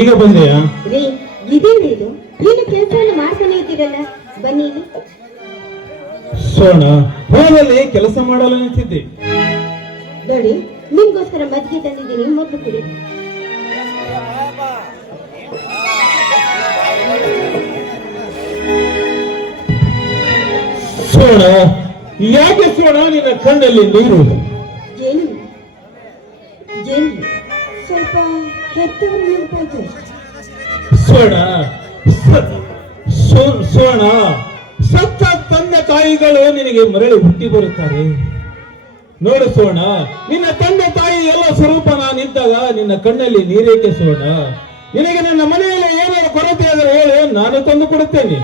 ಈಗ ಬಂದೆಯಾ? ರೀ ಇದೇನು ಇದು? ಏನು ಕೆಲಸವನ್ನು ಮಾಡ್ತಾನೆ ಇದ್ದೀರಲ್ಲ, ಬನ್ನಿ ಇಲ್ಲಿ. ಸೋಣ, ಹೊಲದಲ್ಲಿ ಕೆಲಸ ಮಾಡಲು ನಿಂತಿದ್ದೆ. ನೋಡಿ, ನಿಮ್ಗೋಸ್ಕರ ಮಜ್ಜಿಗೆ ತಂದಿದ್ದೀನಿ, ಮೊದಲು ಕುಡಿ. ಸೋಣ, ಯಾಕೆ ಸೋಣ ನಿನ್ನ ಕಣ್ಣಲ್ಲಿ ನೀರು? ಜೇನು ಜೇನು ಸ್ವಲ್ಪ ಹೆತ್ತವರು ನೆನಪಾಯ್ತು. ಸೋಣ, ಸೋಣ, ಸತ್ತ ತಂದೆ ತಾಯಿಗಳು ನಿನಗೆ ಮರಳಿ ಹುಟ್ಟಿ ಬರುತ್ತಾರೆ. ನೋಡು ಸೋಣ, ನಿನ್ನ ತಂದೆ ತಾಯಿ ಎಲ್ಲ ಸ್ವರೂಪ ನಾನಿದ್ದಾಗ ನಿನ್ನ ಕಣ್ಣಲ್ಲಿ ನೀರೇಕೆ ಸೋಣ? ನಿನಗೆ ನನ್ನ ಮನೆಯಲ್ಲಿ ಏನಾದ್ರು ಕೊರತೆ ಆದರೆ ಹೇಳು, ನಾನು ತಂದು ಕೊಡುತ್ತೇನೆ.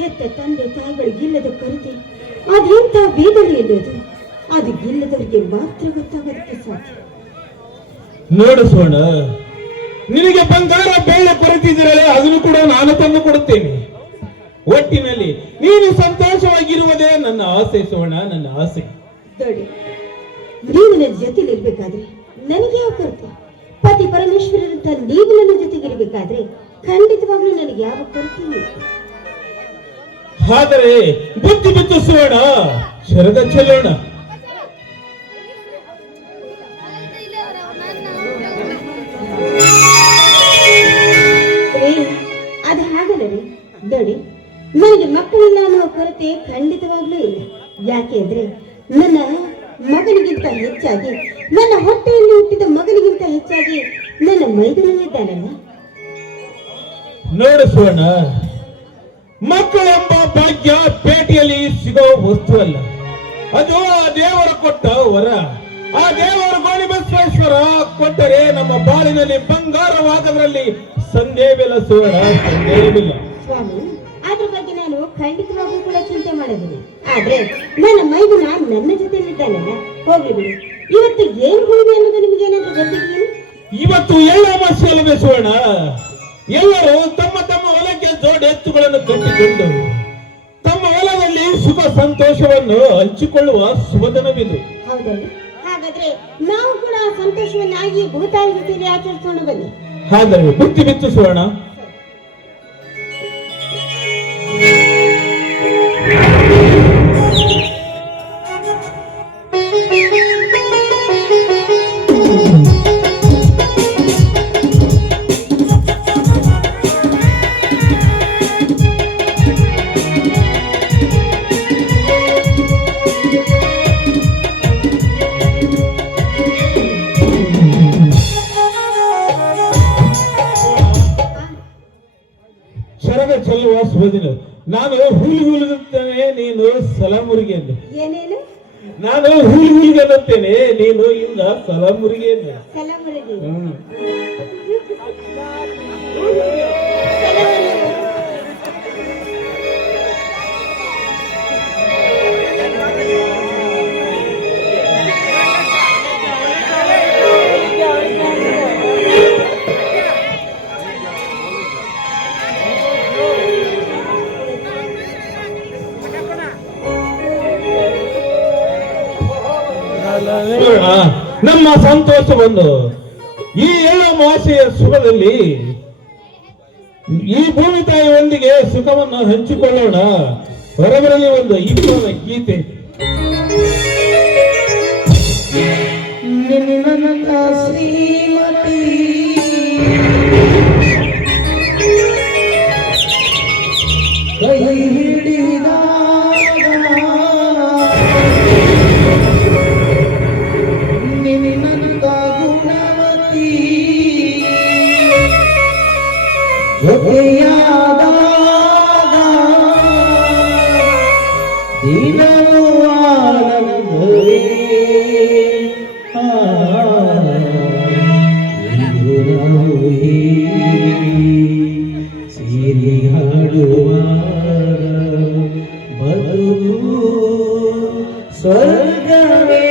ಹೆತ್ತ ತಂದೆ ತಾಯಿಗಳಿಗಿಲ್ಲದ ಕೊರತೆ ಅದೆಂತ ವೇದನೆ ಎನ್ನುವುದು ಅದು ಇಲ್ಲದವರಿಗೆ ಮಾತ್ರ ಗೊತ್ತಾಗೋದಕ್ಕೆ ಸಾಧ್ಯ. ನೋಡು ಸೋಣ, ನಿನಗೆ ಬಂಗಾರ ಬೆಳ್ಳಿ ಕೊರತಿದ್ದರೆ ಅದನ್ನು ಕೂಡ ನಾನು ತಂದು ಕೊಡುತ್ತೇನೆ. ಒಟ್ಟಿನಲ್ಲಿ ನೀನು ಸಂತೋಷವಾಗಿರುವುದೇ ನನ್ನ ಆಸೆ ಸೋಣ, ನನ್ನ ಆಸೆ. ನೋಡಿ, ನೀವು ನನ್ನ ಜೊತೆಲಿ ಇರ್ಬೇಕಾದ್ರೆ ನನಗೆ ಯಾವ ಕೊರತೆ? ಪತಿ ಪರಮೇಶ್ವರರಂತ ನೀವು ನನ್ನ ಜೊತೆಗಿರ್ಬೇಕಾದ್ರೆ ಖಂಡಿತವಾಗ್ಲೂ ನನಗೆ ಯಾವ ಕೊರತೆ ಇಲ್ಲ. ಆದರೆ ಬುದ್ಧಿ ಬಿತ್ತು ಸೋಣ, ಶರದ ಚೆಲ್ಲೋಣ. ಅದು ಹಾಗಲ್ಲ ರೀ. ನೋಡಿ, ನನಗೆ ಮಕ್ಕಳಿಲ್ಲ ಅನ್ನೋ ಕೊರತೆ ಖಂಡಿತವಾಗ್ಲೂ ಇಲ್ಲ. ಯಾಕೆ ಅಂದ್ರೆ ನನ್ನ ಮಗನಿಗಿಂತ ಹೆಚ್ಚಾಗಿ, ನನ್ನ ಹೊಟ್ಟೆಯಲ್ಲಿ ಹುಟ್ಟಿದ ಮಗನಿಗಿಂತ ಹೆಚ್ಚಾಗಿ ನನ್ನ ಮೈದನಲ್ಲಿದ್ದಾನಲ್ಲ. ನೋಡು ಸುವರ್ಣ, ಮಕ್ಕಳೆಂಬ ಭಾಗ್ಯ ಪೇಟೆಯಲ್ಲಿ ಸಿಗೋ ವಸ್ತು ಅಲ್ಲ, ಅದು ಆ ದೇವರ ಕೊಟ್ಟ ವರ. ಆ ದೇವರ ಗೋಣಿಬಸವೇಶ್ವರ ಕೊಟ್ಟರೆ ನಮ್ಮ ಬಾಳಿನಲ್ಲಿ ಬಂಗಾರವಾದವರಲ್ಲಿ ಸಂದೇಹವಿಲ್ಲ ಸುವರ್ಣ, ಸಂದೇಹವಿಲ್ಲ. ಸ್ವಾಮಿ, ಅದ್ರ ಬಗ್ಗೆ ನಾನು ಖಂಡಿತವಾಗೂ ಕೂಡ ಚಿಂತೆ ಮಾಡಿದ್ದೀನಿ. ಆದ್ರೆ ನನ್ನ ಮೈದುನ ನನ್ನ ಜೊತೆಲಿದ್ದಾನಲ್ಲ, ಹೋಗ್ಲಿ ಬಿಡಿ. ಇವತ್ತು ಏನ್ ಹುಡುಗಿ ಅನ್ನೋದು ನಿಮ್ಗೆ ಏನಾದ್ರೂ ಗೊತ್ತಿದೆಯೇನು? ಇವತ್ತು ಎಳ್ಳಮಾಸ್ಯೆ ಅಲ್ಲವೇ ಸುವರ್ಣ? ಎಲ್ಲರೂ ತಮ್ಮ ತಮ್ಮ ಹೊಲಕ್ಕೆ ಜೋಡಿ ಎತ್ತುಗಳನ್ನು ಕಟ್ಟಿಕೊಂಡು ತಮ್ಮ ಹೊಲದಲ್ಲಿ ಸುಖ ಸಂತೋಷವನ್ನು ಹಂಚಿಕೊಳ್ಳುವ ಶುಭದಿನವಿದು. ಹೌದಲ್ಲ? ಹಾಗಾದ್ರೆ ನಾವು ಕೂಡ ಆ ಸಂತೋಷವನ್ನಾಗಿ ಭೂತಾಯಿ ಜೊತೆಯಲ್ಲಿ ಆಚರಿಸೋಣ ಬನ್ನಿ. ಹಾಗಾದ್ರೆ ಬುದ್ಧಿ ಬಿತ್ತು ಸುವರ್ಣ. ಚೆಲ್ಲುವ ಶುಭದಿನ. ನಾನು ಹೂಲಿ ಹುಲಿಗುತ್ತೇನೆ, ನೀನು ಸಲಾಮುರಿಗೆ ಎಂದು. ಏನೇನು? ನಾನು ಹೂಲಿ ಹುಲಿಗೆ ಅನ್ನುತ್ತೇನೆ, ನೀನು ಇಂದ ಸಲಾಮುರಿಗೆ ಎಂದು. ನಮ್ಮ ಸಂತೋಷವನ್ನು ಈ ಎಳ್ಳಮಾಸೆಯ ಸುಖದಲ್ಲಿ ಈ ಭೂಮಿ ತಾಯಿಯೊಂದಿಗೆ ಸುಖವನ್ನು ಹಂಚಿಕೊಳ್ಳೋಣ. ಹೊರಬರಲಿ ಒಂದು ಇಬ್ಬರ ಗೀತೆ. ಶ್ರೀಮತಿ ಕೈ ಹಿಡಿದ ದಿನವೂ ಆನಂದವೇ ಸೇರಿ ಹಾಡುವಾಗ ಬದುಕು ಸ್ವರ್ಗವೇ.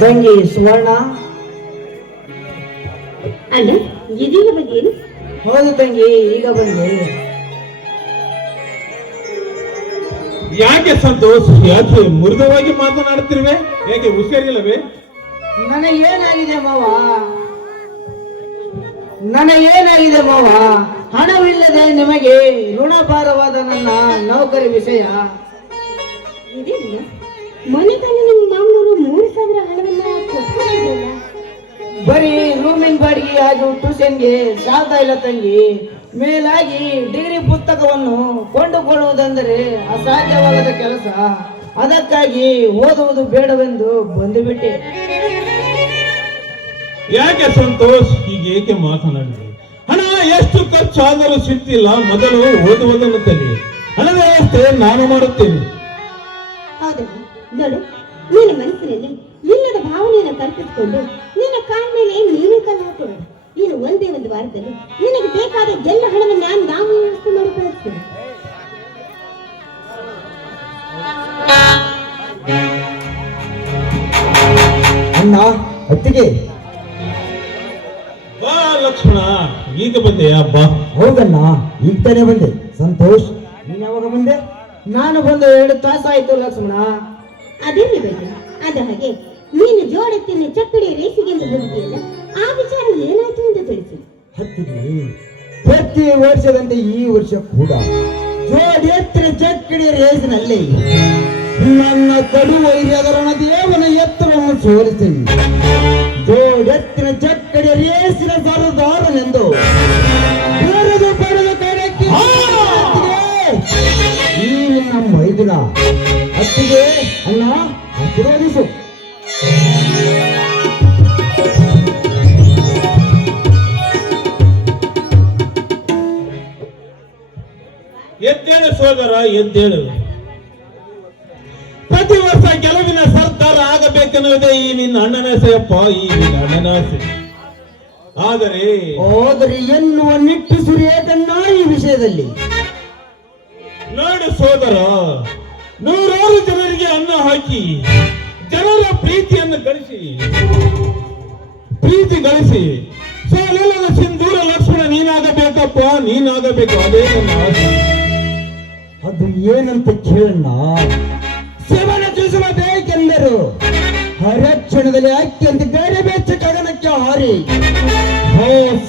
ತಂಗಿ ಸುವರ್ಣ. ಅಣ್ಣ ಇದೀಗ ಬಂದೇನು? ಹೌದು ತಂಗಿ, ಈಗ ಬಂದೆ. ಯಾಕೆ ಸಂತೋಷ್, ಯಾಕೆ ಮೃದುವಾಗಿ ಮಾತನಾಡುತ್ತಿರುವೆ? ಯಾಕೆ ಹುಷಾರಿಲ್ಲವೇ? ನನಗೇನಾಗಿದೆ ಮಾವ, ನನಗೇನಾಗಿದೆ ಮಾವ? ಹಣವಿಲ್ಲದೆ ನಿಮಗೆ ಋಣಭಾರವಾದ ನನ್ನ ನೌಕರಿ ವಿಷಯ. ಇದೇನಿಲ್ಲ, ಮೊನ್ನೆ ತಾನೇ ನಿಮ್ಮ ಮಾಮನವರು 3,000 ಹಣವನ್ನ ಕೊಟ್ಟಿದ್ರಲ್ಲ. ಬರೀ ರೂಮಿನ ಬಾಡಿಗೆ ಹಾಗೂ ಟ್ಯೂಷನ್ಗೆ ಸಾಲ್ತಾ ಇಲ್ಲ ತಂಗಿ. ಮೇಲಾಗಿ ಡಿಗ್ರಿ ಪುಸ್ತಕವನ್ನು ಕೊಂಡುಕೊಳ್ಳುವುದೆಂದರೆ ಅಸಾಧ್ಯವಾದ ಕೆಲಸ. ಅದಕ್ಕಾಗಿ ಓದುವುದು ಬೇಡವೆಂದು ಬಂದುಬಿಟ್ಟೆ. ಯಾಕೆ ಸಂತೋಷ್ ಹೀಗೆ ಏಕೆ ಮಾತನಾಡಿದೆ? ಹಣ ಎಷ್ಟು ಖರ್ಚಾದರೂ ಸಿಟ್ಟಿಲ್ಲ, ಮೊದಲು ಓದುವುದನ್ನು ಕಲಿ. ಹಣದ ವ್ಯವಸ್ಥೆ ನಾನು ಮಾಡುತ್ತೇನೆ. ಹೌದಣ್ಣ, ನೋಡು, ನಿನ್ನ ಮನಸ್ಸಿನಲ್ಲಿ ಇಲ್ಲದ ಭಾವನೆಯನ್ನು ಕಲ್ಪಿಸಿಕೊಂಡು ನಿನ್ನ ಕಾಲ ಮೇಲೆ ನೀವೇ ಕಲ್ಲು ಹಾಕೋಣ. ನೀನು ಒಂದೇ ಒಂದು ವಾರದಲ್ಲಿ ನಿನಗೆ ಬೇಕಾದ ಎಲ್ಲ ಹಣವನ್ನು ನಾವು ವ್ಯವಸ್ಥೆ ಮಾಡಿ ಕಳಿಸ್ತೇನೆ. ಅಣ್ಣ, ಅತ್ತಿಗೆ. ಬಾ ಲಕ್ಷ್ಮಣ, ಈಗ ಬಂದೆಯಾ? ಬಾ. ಹೌದಣ್ಣ, ಈಗ ತಾನೇ ಬಂದೆ. ಸಂತೋಷ್, ನೀನ್ ಯಾವಾಗ ಬಂದೆ? ನಾನು ಬಂದು 2 ತಾಸಾಯ್ತು ಲಕ್ಷ್ಮಣ. ಅದೇನು ಬೇಡ. ಅದ ಹಾಗೆ ನೀನು ಜೋಡೆತ್ತಿನ ಚಕ್ಕಡಿ ರೇಸಿಗೆ ಹೋಗಿದೆಯಲ್ಲ, ಆ ವಿಚಾರ ಏನಾಯ್ತು ಎಂದು ತಿಳಿಸಿ. ಹತ್ತಿಗೆ ಪ್ರತಿ ವರ್ಷದಂತೆ ಈ ವರ್ಷ ಕೂಡ ಜೋಡಿ ಎತ್ತಿನ ಚಕ್ಕಡಿ ರೇಸಿನಲ್ಲಿ ನನ್ನ ಕಡು ವೈರ್ಯದರಣ ದೇವನ ಎತ್ತರವನ್ನು ಸೋಲಿಸಿ ಜೋಡೆತ್ತಿನ ಚಕ್ಕಡಿ ರೇಸಿನ ಸರದಾರನೆಂದು ಬರೆದು ಪಡೆದ ಕಾರ್ಯಕ್ಕೆ ಈ ನಿನ್ನ ಮೈದುನ ಅತ್ತಿಗೆ ಅಣ್ಣ ಆಶೀರ್ವದಿಸು. ಎದ್ದೇಳು ಸೋದರ, ಎದ್ದೇಳು. ಪ್ರತಿ ವರ್ಷ ಗೆಲುವಿನ ಸರ್ದಾರ ಆಗಬೇಕೆನ್ನುವುದೇ ಈ ನಿನ್ನ ಅಣ್ಣನ ಆಸೆಯಪ್ಪ, ಈ ನಿನ್ನ ಅಣ್ಣನ ಆಸೆ. ಆದರೆ ಎನ್ನುವ ನಿಟ್ಟುಸುರಿ ಏಕಣ್ಣ ಈ ವಿಷಯದಲ್ಲಿ. ನೋಡು ಸೋದರ, 100 ಜನರಿಗೆ ಅನ್ನ ಹಾಕಿ ಜನರ ಪ್ರೀತಿಯನ್ನು ಪ್ರೀತಿ ಗಳಿಸಿ ಸಾಲಿಲ್ಲದ ಸಿಂಧೂರ ಲಕ್ಷ್ಮಣ ನೀನಾಗಬೇಕಪ್ಪ, ನೀನಾಗಬೇಕು. ಅದೇ ನನ್ನ ಆಸೆ. ಅದು ಏನಂತ ಕೇಳಣ್ಣ. ಶಿವನ ತಿಳಿಸಬೇಕೆಂದರು ಹರಕ್ಷಣದಲ್ಲಿ ಅಕ್ಕಂತೆ ಬೇರೆ ಬೆಚ್ಚ ಗಗನಕ್ಕೆ ಹಾರಿ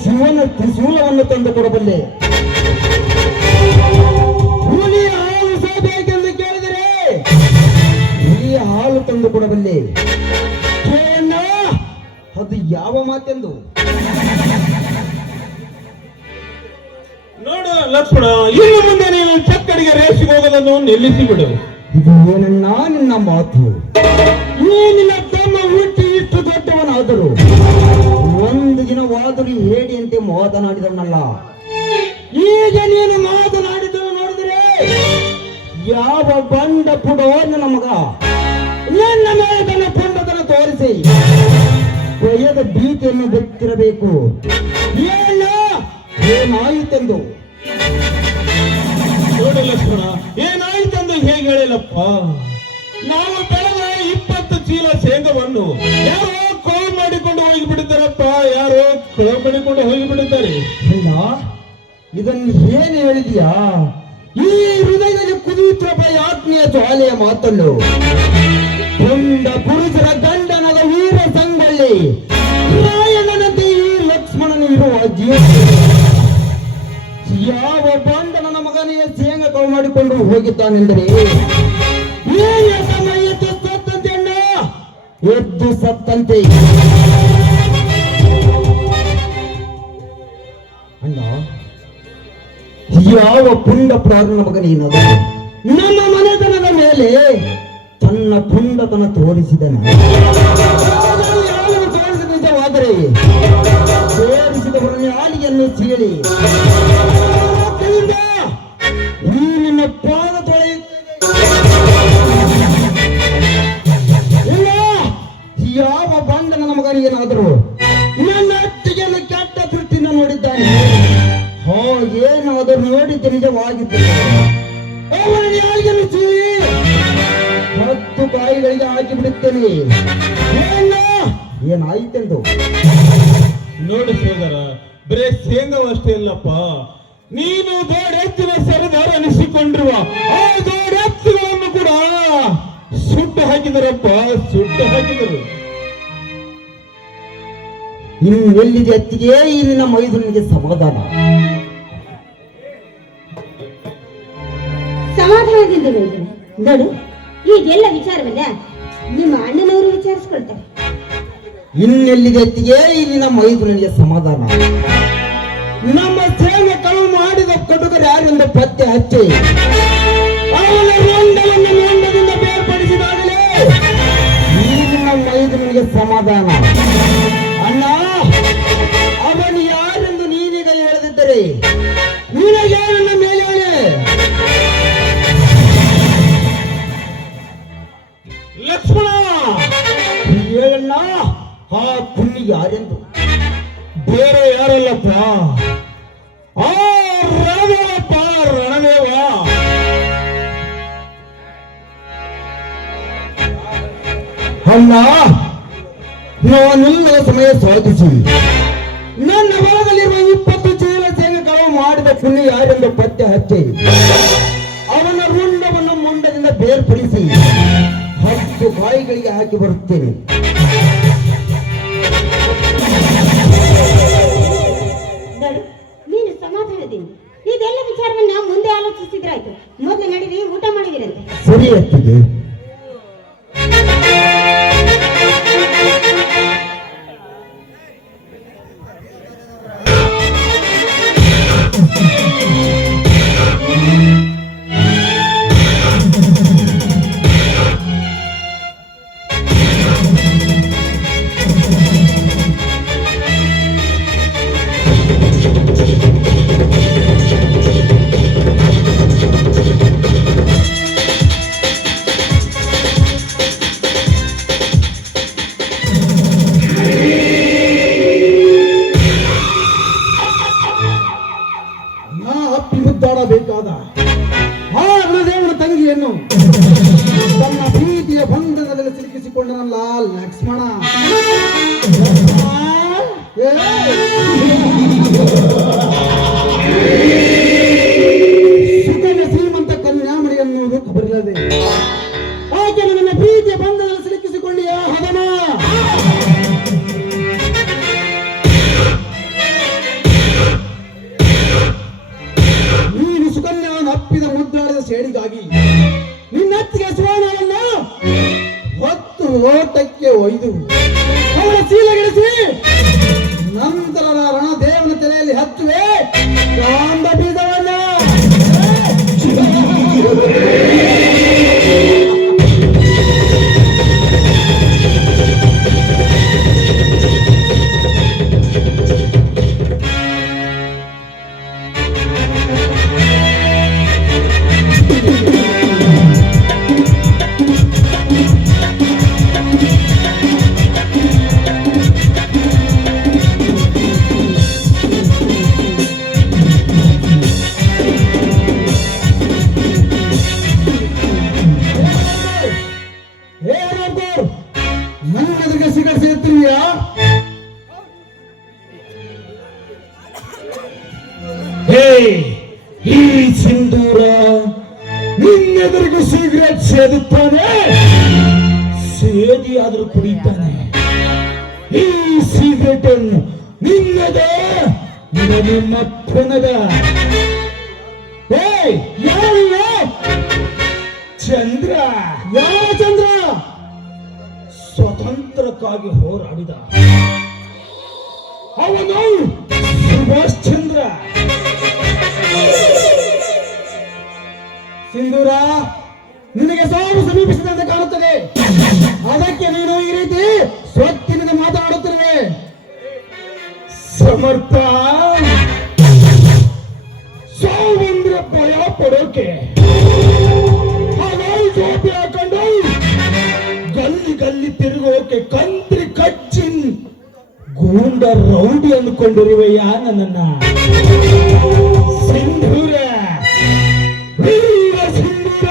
ಶಿವನ ತ್ರಿಶೂಲವನ್ನು ತಂದು ಕೊಡಬಲ್ಲೆ. ಹುಲಿ ಹಾಲು ಸೋಬೇಕೆಂದು ಕೇಳಿದರೆ ಹುಲಿಯ ಹಾಲು ತಂದು ಕೊಡಬಲ್ಲೆ. ಕೇಳಣ್ಣ, ಅದು ಯಾವ ಮಾತೆಂದು. ನೋಡು ಲಕ್ಷ್ಮಣ, ಇನ್ನು ಮುಂದೆ ನೀನು ಚಕ್ಕಡಿಗೆ ರೇಸಿಗೆ ಹೋಗೋದನ್ನು ನಿಲ್ಲಿಸಿ ಬಿಡು. ಇದು ಏನನ್ನ ನಿನ್ನ ಮಾತು? ಈ ನಿನ್ನ ತಮ್ಮ ಹುಟ್ಟಿ ಇಷ್ಟು ದೊಡ್ಡವನಾದರೂ ಒಂದು ದಿನವಾದರೂ ಹೇಡಿಯಂತೆ ಮಾತನಾಡಿದವನಲ್ಲ. ಈಗ ನೀನು ಮಾತನಾಡಿದನು ನೋಡಿದರೆ ಯಾವ ಬಂಡ ಪುಡೋನ್ನ ಮಗ ನನ್ನ ಮೇಲೆ ತನ್ನ ಪುಂಡತನ ತೋರಿಸಿ ಭಯದ ಭೀತಿಯನ್ನು ಬೆತ್ತಿರಬೇಕು. ಏನಾಯಿತೆಂದು ನೋಡು ಲಕ್ಷ್ಮಣ, ಏನಾಯ್ತೆಂದು ಹೇಗೆ ಹೇಳಿಲ್ಲಪ್ಪ. ನಾವು ಬೆಳೆದ 20 ಚೀಲ ಶೇಂಗವನ್ನು ಯಾರೋ ಕೊಳೆ ಮಾಡಿಕೊಂಡು ಹೋಗಿಬಿಟ್ಟಿದ್ದಾರಪ್ಪ, ಯಾರೋ ಕೊಳೆ ಮಾಡಿಕೊಂಡು ಹೋಗಿಬಿಟ್ಟಿದ್ದಾರೆ. ಅಲ್ಲ, ಇದನ್ನು ಏನು ಹೇಳಿದ್ಯಾ? ಈ ಹೃದಯದಲ್ಲಿ ಕುದಿಯುತ್ತಿರುವ ಆತ್ಮೀಯ ಜ್ವಾಲೆಯ ಮಾತನ್ನು ಕೊಂಡ ಪುರುಷರ ಗಂಡನದ ವೀರ ಸಂಗೊಳ್ಳಿ ರಾಯಣ್ಣನಂತೆ ಈ ಲಕ್ಷ್ಮಣನು ಇರುವ ಜೀವ ಯಾವ ಬಂಡನ ಮಗನಿಗೆ ಶೇಂಗ ಕವು ಮಾಡಿಕೊಂಡು ಹೋಗಿದ್ದಾನೆಂದರೆ ಎದ್ದು ಸತ್ತಂತೆ ಅಣ್ಣ, ಎದ್ದು ಸತ್ತಂತೆ. ಅಣ್ಣ, ಯಾವ ಪುಂಡ ಪ್ರಾರಣ ಮಗನೇನದು ನಮ್ಮ ಮನೆತನದ ಮೇಲೆ ತನ್ನ ಪುಂಡತನ ತೋರಿಸಿದನು. ತೋರಿಸಿದ ನಿಜವಾದರೆ ಸೇರಿಸಿದವರನ್ನು ಆಲಿಯನ್ನು ಚೀಳಿ ಈ ನಿನ್ನ ಪಾದ ಇಲ್ಲ ಯಾವ ಬಂಧನ ಮಗನಿಗೇನಾದರೂ ನನ್ನ ಅತ್ತಿಗೆಯನ್ನು ಕೆಟ್ಟ ದೃಷ್ಟಿಯಿಂದ ನೋಡಿದ್ದಾನೆ. ಏನಾದರೂ ನೋಡಿದ್ದೆ ನಿಜವಾಗಿದ್ದ ಅವರನ್ನು ಯಾರಿಗೆಲ್ಲ ಚೀಳಿ 10 ಕಾಯಿಗಳಿಗೆ ಹಾಕಿ ಬಿಡುತ್ತೇನೆ. ಏನಾಯ್ತೆಂದು ನೋಡು ಸೋದರ, ಬರೇ ಶೇಂಗಾವಷ್ಟೇ ಇಲ್ಲಪ್ಪ, ನೀನು ದೊಡ್ಡೆತ್ತಿನ ಸರದಾರ ಅನಿಸಿಕೊಂಡಿರುವ ಆ ದೊಡ್ಡೆತ್ತುಗಳನ್ನು ಕೂಡ ಸುಟ್ಟು ಹಾಕಿದರಪ್ಪ, ಸುಟ್ಟು ಹಾಕಿದರು. ಇನ್ನು ಎಲ್ಲಿದೆ ಅತ್ತಿಗೆ ಈ ನಿನ್ನ ಮೈದುನಿಗೆ ಸಮಾಧಾನ? ಸಮಾಧಾನದಿಂದ ನೋಡಿದ್ದೇನೆ. ನೋಡು, ಈಗೆಲ್ಲ ವಿಚಾರವನ್ನ ನಿಮ್ಮ ಅಣ್ಣನವರು ವಿಚಾರಿಸ್ಕೊಳ್ತಾರೆ. ಇನ್ನೆಲ್ಲಿದೆ ಅತ್ತಿಗೆ ಈ ನಿನ್ನ ಮೈದುನಿಗೆ ಸಮಾಧಾನ? ನಮ್ಮ ಸೇವೆ ಕಳು ಮಾಡಿದ ಕಟುಕರು ಯಾರೆಂದು ಪತ್ತೆ ಹಚ್ಚಿ ಅವನ ರುಂಡವನ್ನು ಮೊಂಡದಿಂದ ಬೇರ್ಪಡಿಸಿದಾಗಲೇ ಈ ನಿನ್ನ ಮೈದುನಿಗೆ ಸಮಾಧಾನ. ಅಣ್ಣ, ಅವನು ಯಾರೆಂದು ನೀನೀಗ ಹೇಳದಿದ್ದರೆ ನಿನಗೆ ನನ್ನ ಮೇಲೆ ಲಕ್ಷ್ಮಣ, ಹೇಳಣ್ಣ, ಆ ಪುಣ್ಯ ಯಾರೆಂದು? ಬೇರೆ ಯಾರಲ್ಲಪ್ಪ, ಆ ರಣದೇವಪ್ಪ, ರಣದೇವ. ಅಲ್ಲ, ನಾನೆಲ್ಲ ಸಮಯ ಸಾಧಿಸಿ ನನ್ನ ಹೊಲದಲ್ಲಿರುವ 20 ಚೀಲ ಶೇಂಗಾ ಕಳವು ಮಾಡಿದ ಪುಣ್ಯ ಯಾರೆಂದು ಪತ್ತೆ ಹಚ್ಚಿ ಅವನ ರುಂಡವನ್ನು ಮೊಂಡದಿಂದ ಬೇರ್ಪಡಿಸಿ 10 ಬಾಯಿಗಳಿಗೆ ಹಾಕಿ ಬರುತ್ತೇನೆ. ನೋಡು, ನೀನು ಸಮಾಧಾನದಿಂದ ಇದೆಲ್ಲ ವಿಚಾರವನ್ನ ಮುಂದೆ ಆಲೋಚಿಸಿದ್ರಾಯ್ತು. ಮೊದಲು ನಡೀರಿ, ಊಟ ಮಾಡಿದಿರಂತೆ. ಸರಿ ಅತ್ತಿಗೆ. ಬೇಕಾದ ಆ ರಣದೇವನ ತಂಗಿಯನ್ನು ತನ್ನ ಪ್ರೀತಿಯ ಬಂಧನದಲ್ಲಿ ಸಿಲುಕಿಸಿಕೊಂಡನಲ್ಲ ಲಕ್ಷ್ಮಣ. ಸುಖದ ಶ್ರೀಮಂತ ಕನ್ಯಾಮಣಿ ಎನ್ನುವುದು ಖಬರಿಲ್ಲದೆ ಆಕೆ ನನ್ನ ಪ್ರೀತಿಯ ಬಂಧನದಲ್ಲಿ ಸಿಲುಕಿಸಿಕೊಂಡಿಯ ಹದಮ. ನೀನು ಸುಕನ್ಯಾವನ್ನು ಅಪ್ಪಿದ ಮುದ್ದಾಡಿದ ಸೇಡಿಗಾಗಿ ನಿನ್ನತ್ತಿಗೆ ಸುವರ್ಣವನ್ನು ಹೊತ್ತು ಲೋಟಕ್ಕೆ ಒಯ್ದು ಅವರ ಶೀಲಗಿಳಿಸಿ ನಂತರ ರಣದೇವನ ತಲೆಯಲ್ಲಿ ಹತ್ತುವೆ ಕಾಂಡ ಬೀಜವನ್ನ. ನನ್ನೆದುರಿಗೆ ಸಿಗರ್ಸಿರ್ತೀವಿಯಾ? ಹೇ ಈ ಸಿಂಧೂರ ನಿನ್ನೆದುರಿಗೆ ಸಿಗರೇಟ್ ಸೇದುತ್ತಾನೆ, ಸೇದಿ ಆದರೂ ಕುಡಿತಾನೆ. ಈ ಸಿಗರೇಟ್ ಅನ್ನು ನಿನ್ನದ ನಿಮ್ಮಪ್ಪನದ. ಹೇ ಯಾರಿಲ್ಲ? ಚಂದ್ರ. ಯಾವ ಚಂದ್ರ? ಸ್ವತಂತ್ರಕ್ಕಾಗಿ ಹೋರಾಡಿದ ಅವನು ಸುಭಾಷ್ ಚಂದ್ರ. ಸಿಂಧೂರ, ನಿನಗೆ ಸಾವು ಸಮೀಪಿಸಿದಂತೆ ಕಾಣುತ್ತದೆ. ಅದಕ್ಕೆ ನೀನು ಈ ರೀತಿ ಸ್ವತ್ತಿನಿಂದ ಮಾತನಾಡುತ್ತಿರುವೆ. ಸಮರ್ಥ, ಸಾವು ಅಂದ್ರೆ ಭಯ ಪಡೋಕೆ ಹಾಗಾಗಿ ಜೋಪಿ ಹಾಕೊಂಡು ಗಲ್ಲಿ ಗಲ್ಲಿ ತಿರುಗೋಕೆ ಕಂತ್ರಿ ಕಚ್ಚಿನ್ ಗೂಂಡ ರೌಡಿ ಅಂದ್ಕೊಂಡಿರುವೆಯಾ ನನ್ನನ್ನ? ಸಿಂಧೂರ, ವೀರ ಸಿಂಧೂರ.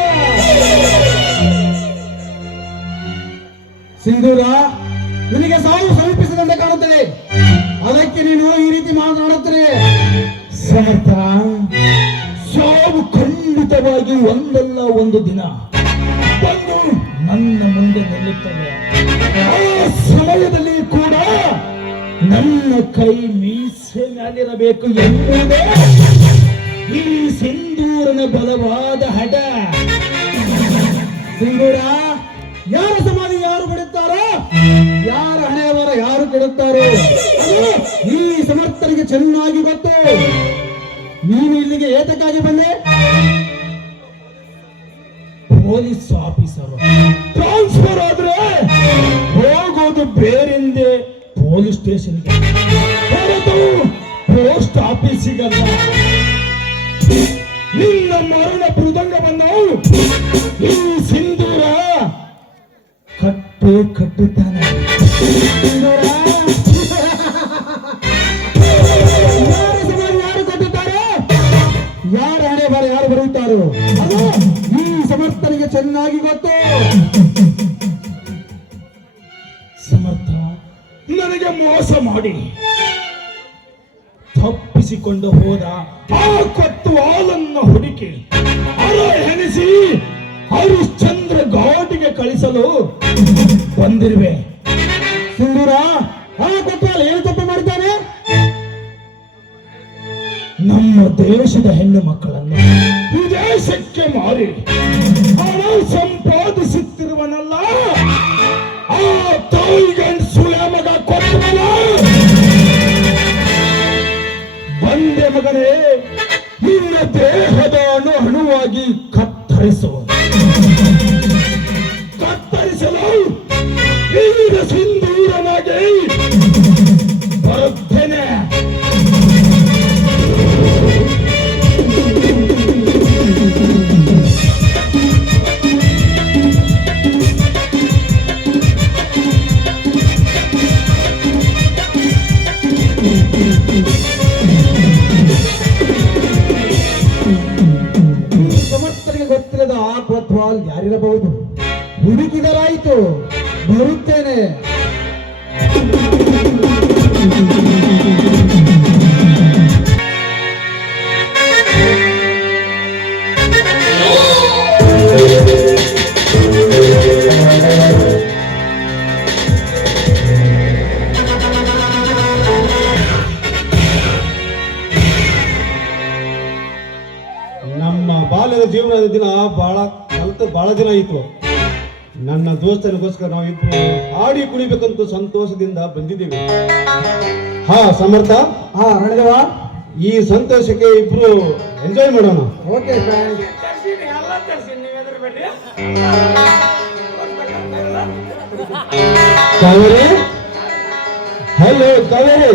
ಸಿಂಧೂರ, ನಿನಗೆ ಸಾವು ಸಮೀಪಿಸಿದಂತೆ ಕಾಣುತ್ತದೆ. ಅದಕ್ಕೆ ನೀನು ಈ ರೀತಿ ಮಾತನಾಡುತ್ತೀರಿ. ಸಮರ್ಥ, ಸಾವು ಖಂಡಿತವಾಗಿ ಒಂದಲ್ಲ ಒಂದು ದಿನ ಬಂದು ನನ್ನ ಮುಂದೆ ನಿಲ್ಲುತ್ತದೆ. ಆ ಸಮಯದಲ್ಲಿ ಕೂಡ ನನ್ನ ಕೈ ಮೀಸೆ ಮೇಲಿರಬೇಕು ಎನ್ನುವುದೇ ಈ ಸಿಂಧೂರನ ಬಲವಾದ ಹಠ. ಸಿಂಧೂರ, ಯಾರ ಸಮಾಧಿ ಯಾರು ಬಿಡುತ್ತಾರೋ, ಯಾರ ಹಣೆಯವರ ಯಾರು ಕೆಡುತ್ತಾರೋ ಅದು ಈ ಸಮರ್ಥರಿಗೆ ಚೆನ್ನಾಗಿ ಗೊತ್ತು. ನೀನು ಇಲ್ಲಿಗೆ ಏತಕ್ಕಾಗಿ ಬಂದೆ? ಪೊಲೀಸ್ ಆಫೀಸರು ಟ್ರಾನ್ಸ್ಫರ್ ಆದ್ರೆ ಹೋಗೋದು ಬೇರೆಂದೇ ಪೊಲೀಸ್ ಸ್ಟೇಷನ್ಗೆ ಹೊರತು ಪೋಸ್ಟ್ ಆಫೀಸಿಗಲ್ಲ. ನಿನ್ನ ಮರಣ ಮೃದಂಗವನ್ನು ಈ ಸಿಂಧೂರ ಕಟ್ಟೆ ಕಟ್ಟುತ್ತಾನೆ. ಸಿಂಧೂರ, ಯಾರ ಸಮಾಧಿ ಯಾರು ಕಟ್ಟುತ್ತಾರೆ, ಯಾರ ಹಣೆ ಬರ ಯಾರು ಬರುತ್ತಾರೋ ಅದು ಈ ಸಮರ್ಥನಿಗೆ ಚೆನ್ನಾಗಿ ಗೊತ್ತು. ಸಮರ್ಥ ನನಗೆ ಮೋಸ ಮಾಡಿ ತಪ್ಪಿಸಿಕೊಂಡು ಹೋದ ಆ ಕೊತ್ತು ಹಾಲನ್ನು ಹುಡುಕಿ ಅರ ಹೆಣಿಸಿ ಹರಿಶ್ಚಂದ್ರ ಘಾಟಿಗೆ ಕಳಿಸಲು ಬಂದಿರುವೆ. ಸಿಂಧೂರ, ಆ ಕೊಟ್ಟಾಲ ಏನು ತಪ್ಪು ಮಾಡಿದ್ದಾನೆ? ನಮ್ಮ ದೇಶದ ಹೆಣ್ಣು ಮಕ್ಕಳನ್ನು ವಿದೇಶಕ್ಕೆ ಮಾರಿ ಹಣ ಸಂಪಾದಿಸುತ್ತಿರುವನಲ್ಲ ಆ ತಾಯಿಗಂಡ್ ಸುಳೆ ಮಗ ಕೊಟ್ಟವನ. ಬಂದೆ ಮಗನೇ, ನಿನ್ನ ದೇಹದ ಅಣುವಾಗಿ ಕತ್ತರಿಸು. ಕತ್ತರಿಸಲು ವೀರ ಸಿಂಧೂರನಾಗಿ ಬರುತ್ತೇನೆ. ಈ ಸಮರ್ಥರಿಗೆ ಗೊತ್ತಿಲ್ಲದ ಆ ಕೊತ್ವಾಲ್ ಯಾರಿರಬಹುದು? ಹುಡುಕಿದರಾಯಿತು, ಬರುತ್ತೇನೆ. ನಮ್ಮ ಬಾಲ್ಯದ ಜೀವನದ ದಿನ ಬಹಳ ದಿನ ಆಯಿತು. ನನ್ನ ದೋಸ್ತನಿಗೋಸ್ಕರ ನಾವಿಬ್ರು ಆಡಿ ಕುಣಿಬೇಕಂತ ಸಂತೋಷದಿಂದ ಬಂದಿದ್ದೀವಿ. ಹಾ ಸಮರ್ಥ, ಹಾ ರಣದೇವ, ಈ ಸಂತೋಷಕ್ಕೆ ಇಬ್ರು ಎಂಜಾಯ್ ಮಾಡೋಣ. Okay friend. Kaveri, hello Kaveri.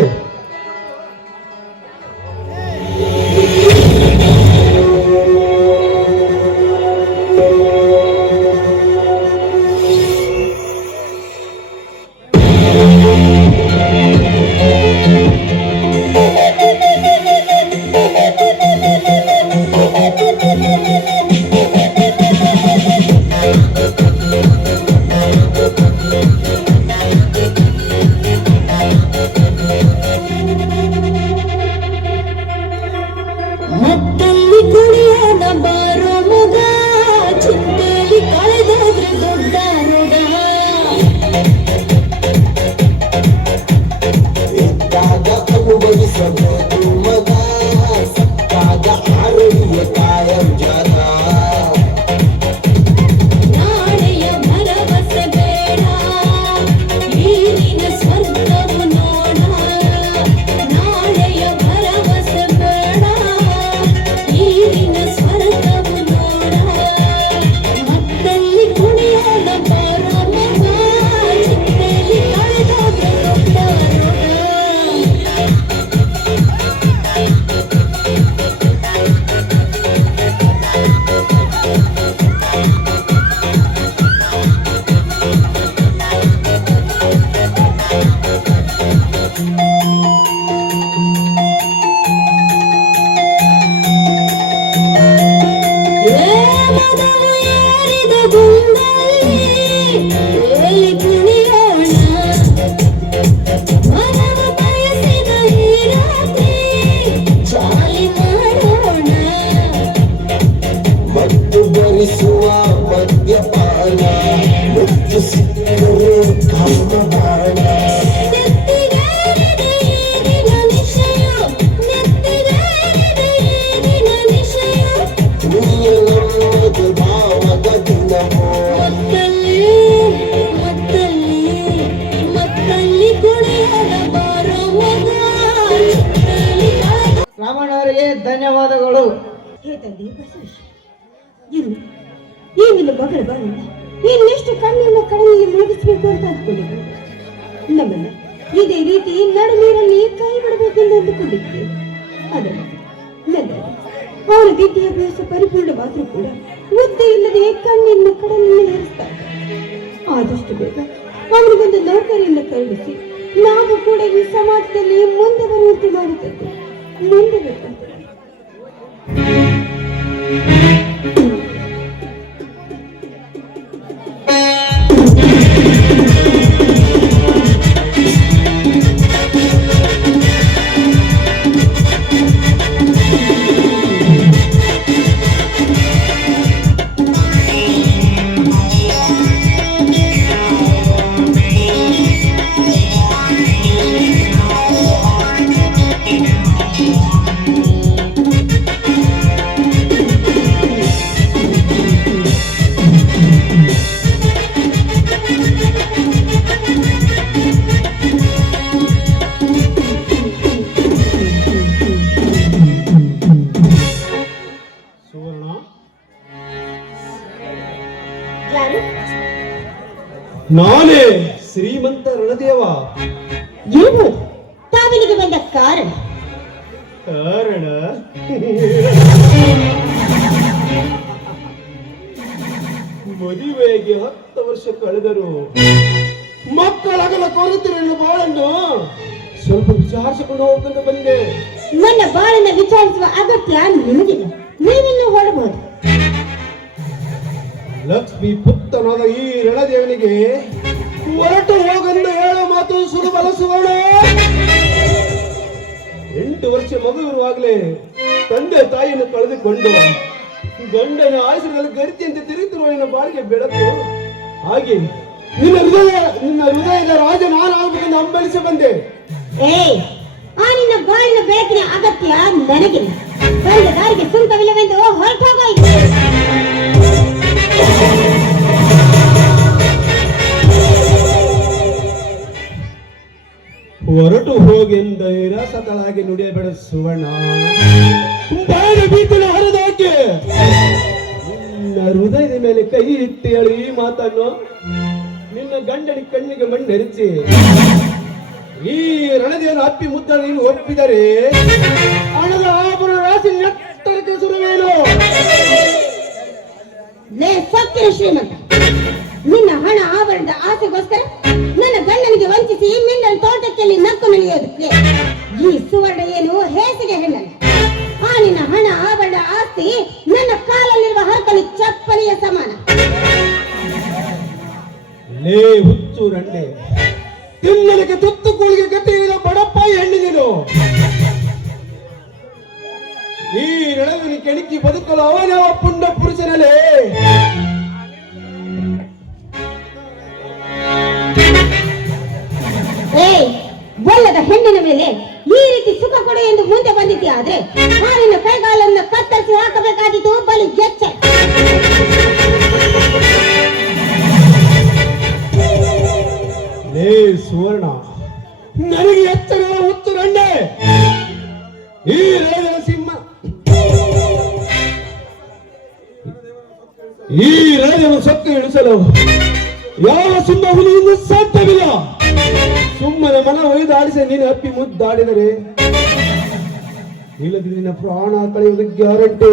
ಧನ್ಯವಾದಗಳು. ಹೇ ತಂದೆ ಬಸವೇಶ್ವರ, ಇನ್ನು ಈ ನಿನ್ನ ಮಗಳ ಬಾಳನ್ನ ಇನ್ನೆಷ್ಟು ಕಣ್ಣಿನ ಕಡಲಿಗೆ ಮುಳುಗಿಸಬೇಕು ಅಂತ ಅಂದ್ಕೊಂಡಿದ್ದೆ. ನಮ್ಮನ್ನ ಇದೇ ರೀತಿ ನಡು ನೀರಲ್ಲಿ ಕೈ ಬಿಡಬೇಕೆಂದು ಅಂದುಕೊಂಡಿದ್ದೆ. ಅದನ್ನು ನನ್ನ ಅವರ ವಿದ್ಯಾಭ್ಯಾಸ ಪರಿಪೂರ್ಣವಾದರೂ ಕೂಡ ಮುದ್ದೆ ಇಲ್ಲದೆ ಕಣ್ಣಿನ ಕಡಲಿಗೆ ಏರಿಸ್ತಾರೆ. ಆದಷ್ಟು ಬೇಗ ಅವರಿಗೊಂದು ನೌಕರಿಯನ್ನು ಕರುಣಿಸಿ ನಾವು ಕೂಡ ಈ ಸಮಾಜದಲ್ಲಿ ಮುಂದೆ ಬರುವಂತೆ ಮಾಡುತ್ತದೆ. ಮುಂದೆ ಬೇಕಂತ ಸುವರ್ಣ, ಯಾರು? ನಾನೇ ಶ್ರೀಮಂತ ರಣದೇವ. ಏನು ತಾವಿನಿಗೆ ಬಂದ ಕಾರಣ? ಕಾರಣ ಮದುವೆಗೆ 10 ವರ್ಷ ಕಳೆದರು ಮಕ್ಕಳಾಗಲ ಕೋರುತ್ತಿರುವ ಬಾಳನ್ನು ಸ್ವಲ್ಪ ವಿಚಾರಿಸಿಕೊಂಡು ಹೋಗಬೇಕಂತ ಬಂದೆ. ನನ್ನ ಬಾಳನ್ನ ವಿಚಾರಿಸುವ ಅಗತ್ಯ ನಿಮಗಿಲ್ಲ. ನೀವಿನ್ನು ಹೊರಬಹುದು. ಲಕ್ಷ್ಮಿ ಪುತ್ರನಾದ ಈ ರಣದೇವನಿಗೆ ಹೊರಟು ಹೋಗಂದು ಹೇಳೋ ಮಾತು ಸುಲಭ ಸುವರ್ಣ. 8 ವರ್ಷ ಮಗುವಿರುವಾಗಲೇ ತಂದೆ ತಾಯಿಯನ್ನು ಕಳೆದುಕೊಂಡು ಗಂಡನ ಆಶ್ರಯದಲ್ಲಿ ಗರಿತಿಯಂತೆ ತಿರುಗುತ್ತಿರುವ ನಿನ್ನ ಬಾಳಿಗೆ ಬೆಳಕು. ಹಾಗೆ ನಿನ್ನ ಹೃದಯದ ರಾಜ ನಾನು ಆಗಬೇಕೆಂದು ಹಂಬಲಿಸಿ ಬಂದೆ. ಆ ನಿನ್ನ ಬಾಳಿನ ಬೆಳಕಿನ ಅಗತ್ಯ ನನಗಿಲ್ಲ. ಬಂದ ದಾರಿಗೆ ಸುಂಕವಿಲ್ಲವೆಂದು ಹೊರಟೋಗೋ. ಹೊರಟು ಹೋಗೆಂದ ನಿರಾಸತಳಾಗಿ ನುಡಿಯಬೇಡ ಸುವರ್ಣ. ಬಾಳ ಬೀತನ ಹರಿದಾಕೆ ನಿನ್ನ ಹೃದಯದ ಮೇಲೆ ಕೈ ಇಟ್ಟು ಹೇಳಿ ಈ ಮಾತನ್ನು ನಿನ್ನ ಗಂಡನ ಕಣ್ಣಿಗೆ ಮಣ್ಣೆರಿಸಿ ಈ ರಣದೇವನ ಅಪ್ಪಿ ಮುದ್ದ ನೀನು ಒಪ್ಪಿದರೆ ಹಣದ ಆಭರಣ ರಾಶಿ ನೆತ್ತರಕ್ಕೆ ಸುರುವೇನು. ಸತ್ಯ ಶ್ರೀಮಂತ, ನಿನ್ನ ಹಣ ಆಭರಣದ ಆಸೆಗೋಸ್ಕರ ನನ್ನ ಗಂಡನಿಗೆ ವಂಚಿಸಿ ಮಿಂಡನ ತೋಟಕ್ಕೆ ನಕ್ಕು ನಡೆಯೋದಕ್ಕೆ ಈ ಸುವರ್ಣ ಏನು ಹೇಸಿಗೆ ಹೆಣ್ಣಲ್ಲ. ಆ ನಿನ್ನ ಹಣ ಆಭರಣ ಆಸ್ತಿ ನನ್ನ ಕಾಲಲ್ಲಿರುವ ಹರಕಲು ಚಪ್ಪಲಿಯ ಸಮಾನ. ಲೇ ಹುಚ್ಚು ರಂಡೆ, ತಿನ್ನಲಿಕ್ಕೆ ತುತ್ತು ಕೂಳಿಗೆ ಗತಿ ಇರೋ ಬಡಪ್ಪಾಯಿ ಹೆಣ್ಣು ನೀನು. ಈ ರಣವಿನ ಕೆಣಕಿ ಬದುಕಲು ಅವನವ ಪುಂಡ ಪುರುಷನಲ್ಲೇ. ಒಲ್ಲದ ಹೆಣ್ಣಿನ ಮೇಲೆ ಈ ರೀತಿ ಸುಖ ಕೊಡು ಎಂದು ಮುಂದೆ ಬಂದಿದ್ದೆ. ಆದ್ರೆ ಆ ನಿನ್ನ ಕೈಗಾಲನ್ನು ಕತ್ತರಿಸಿ ಹಾಕಬೇಕಾಗಿತ್ತು ಬಲು ಎಚ್ಚ. ಲೇ ಸುವರ್ಣ, ನನಗೆ ಎಚ್ಚರ ಹುಚ್ಚು ರಂಡೆ. ಈ ರಣದ ಸಿಂಹ ಈ ರಣದ ಸೊತ್ತು ಇಳಿಸಲು ಯಾವ ಸಿಂಹ ಹುಲಿಯಿಂದ ಸಾಧ್ಯವಿಲ್ಲ. ಸುಮ್ಮನೆ ಮನ ಒಯ್ದಾಡಿಸಿ ನೀನು ಅಪ್ಪಿ ಮುದ್ದಾಡಿದರೆ ಇಲ್ಲದ್ರೆ ನಿನ್ನ ಪ್ರಾಣ ಕಳೆಯುವುದು ಗ್ಯಾರಂಟಿ.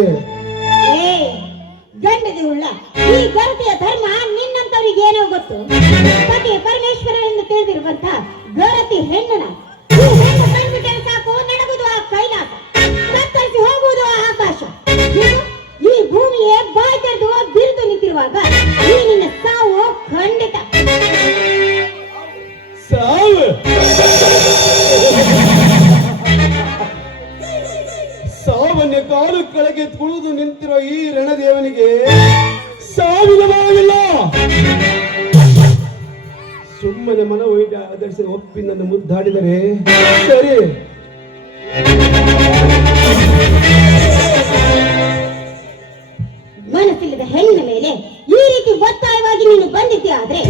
ಗಂಡದಿ ಉಳ್ಳ ಈ ಗರತಿಯ ಧರ್ಮ ನಿನ್ನಂತವರಿಗೆ ಏನೋ ಗೊತ್ತು. ಪತಿ ಪರಮೇಶ್ವರನೆಂದು ತಿಳಿದಿರುವಂತ ಗರತಿ ಹೆಣ್ಣನ ಈ ಹೆಣ್ಣು ಕಂಡುಬಿಟ್ಟರೆ ಸಾಕು, ನಡಗುವುದು ಆ ಕೈಲಾಸ, ಕತ್ತರಿಸಿ ಹೋಗುವುದು ಆ ಆಕಾಶ. ಈ ಭೂಮಿಯೇ ಬಾಯಿ ತೆರೆದು ಬಿರಿದು ನಿಂತಿರುವಾಗ ಈ ನಿನ್ನ ಸಾವು ಖಂಡಿತ. ಸಾವು ಸಾವನ್ನೇ ಕಾಲು ಕೆಳಗೆ ತುಳಿದು ನಿಂತಿರೋ ಈ ರಣದೇವನಿಗೆ ಸಾವಿನ ಭಾವವಿಲ್ಲ. ಸುಮ್ಮನೆ ಮನ ಒಯ್ದ ಆಧರಿಸಿ ಒಪ್ಪಿ ನನ್ನ ಮುದ್ದಾಡಿದರೆ ಸರಿ. ಮನಸ್ಸಿಲ್ಲದ ಹೆಣ್ಣಿನ ಮೇಲೆ ಈ ರೀತಿ ಒತ್ತಾಯವಾಗಿ ನೀನು ಬಂದಿದ್ದೆ. ಆದ್ರೆ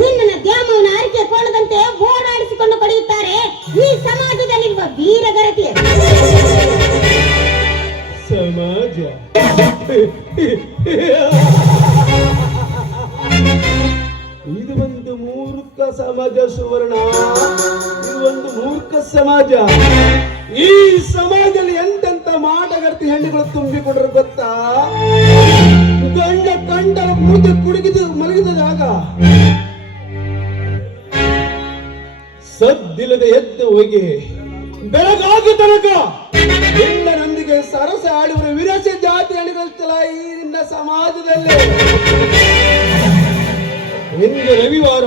ನಿನ್ನ ದ್ಯಾಮವನ ಅರಿಕೆ ಕೋಣದಂತೆ ಓಡಾಡಿಸಿಕೊಂಡು ಪಡೆಯುತ್ತಾರೆ ಈ ಸಮಾಜದಲ್ಲಿರುವ ವೀರಗರತಿಯರು. ಇದು ಒಂದು ಮೂರ್ಖ ಸಮಾಜ ಸುವರ್ಣ, ಇದು ಒಂದು ಮೂರ್ಖ ಸಮಾಜ. ಈ ಸಮಾಜದಲ್ಲಿ ಎಂತೆಂತ ಮಾಟಗಾರ್ತಿ ಹೆಣ್ಣುಗಳು ತುಂಬಿಕೊಂಡ್ರೆ ಗೊತ್ತಾ? ಗಂಡ ಕಂಡರ ಮುದ್ದು ಕುಡುಗಿದು ಮಲಗಿದಾಗ ಸದ್ದಿಲ್ಲದೆ ಎದ್ದು ಹೋಗಿ ಬೆಳಗಾಗಿ ತನಕ ಹೆಣ್ಣರೊಂದಿಗೆ ಸರಸ ಆಡುವ ವಿರಸ ಜಾತಿ ಹೆಣ್ಣುಗಳಲ್ಲ ಈ ನಿನ್ನ ಸಮಾಜದಲ್ಲಿ. ಇಂದು ರವಿವಾರ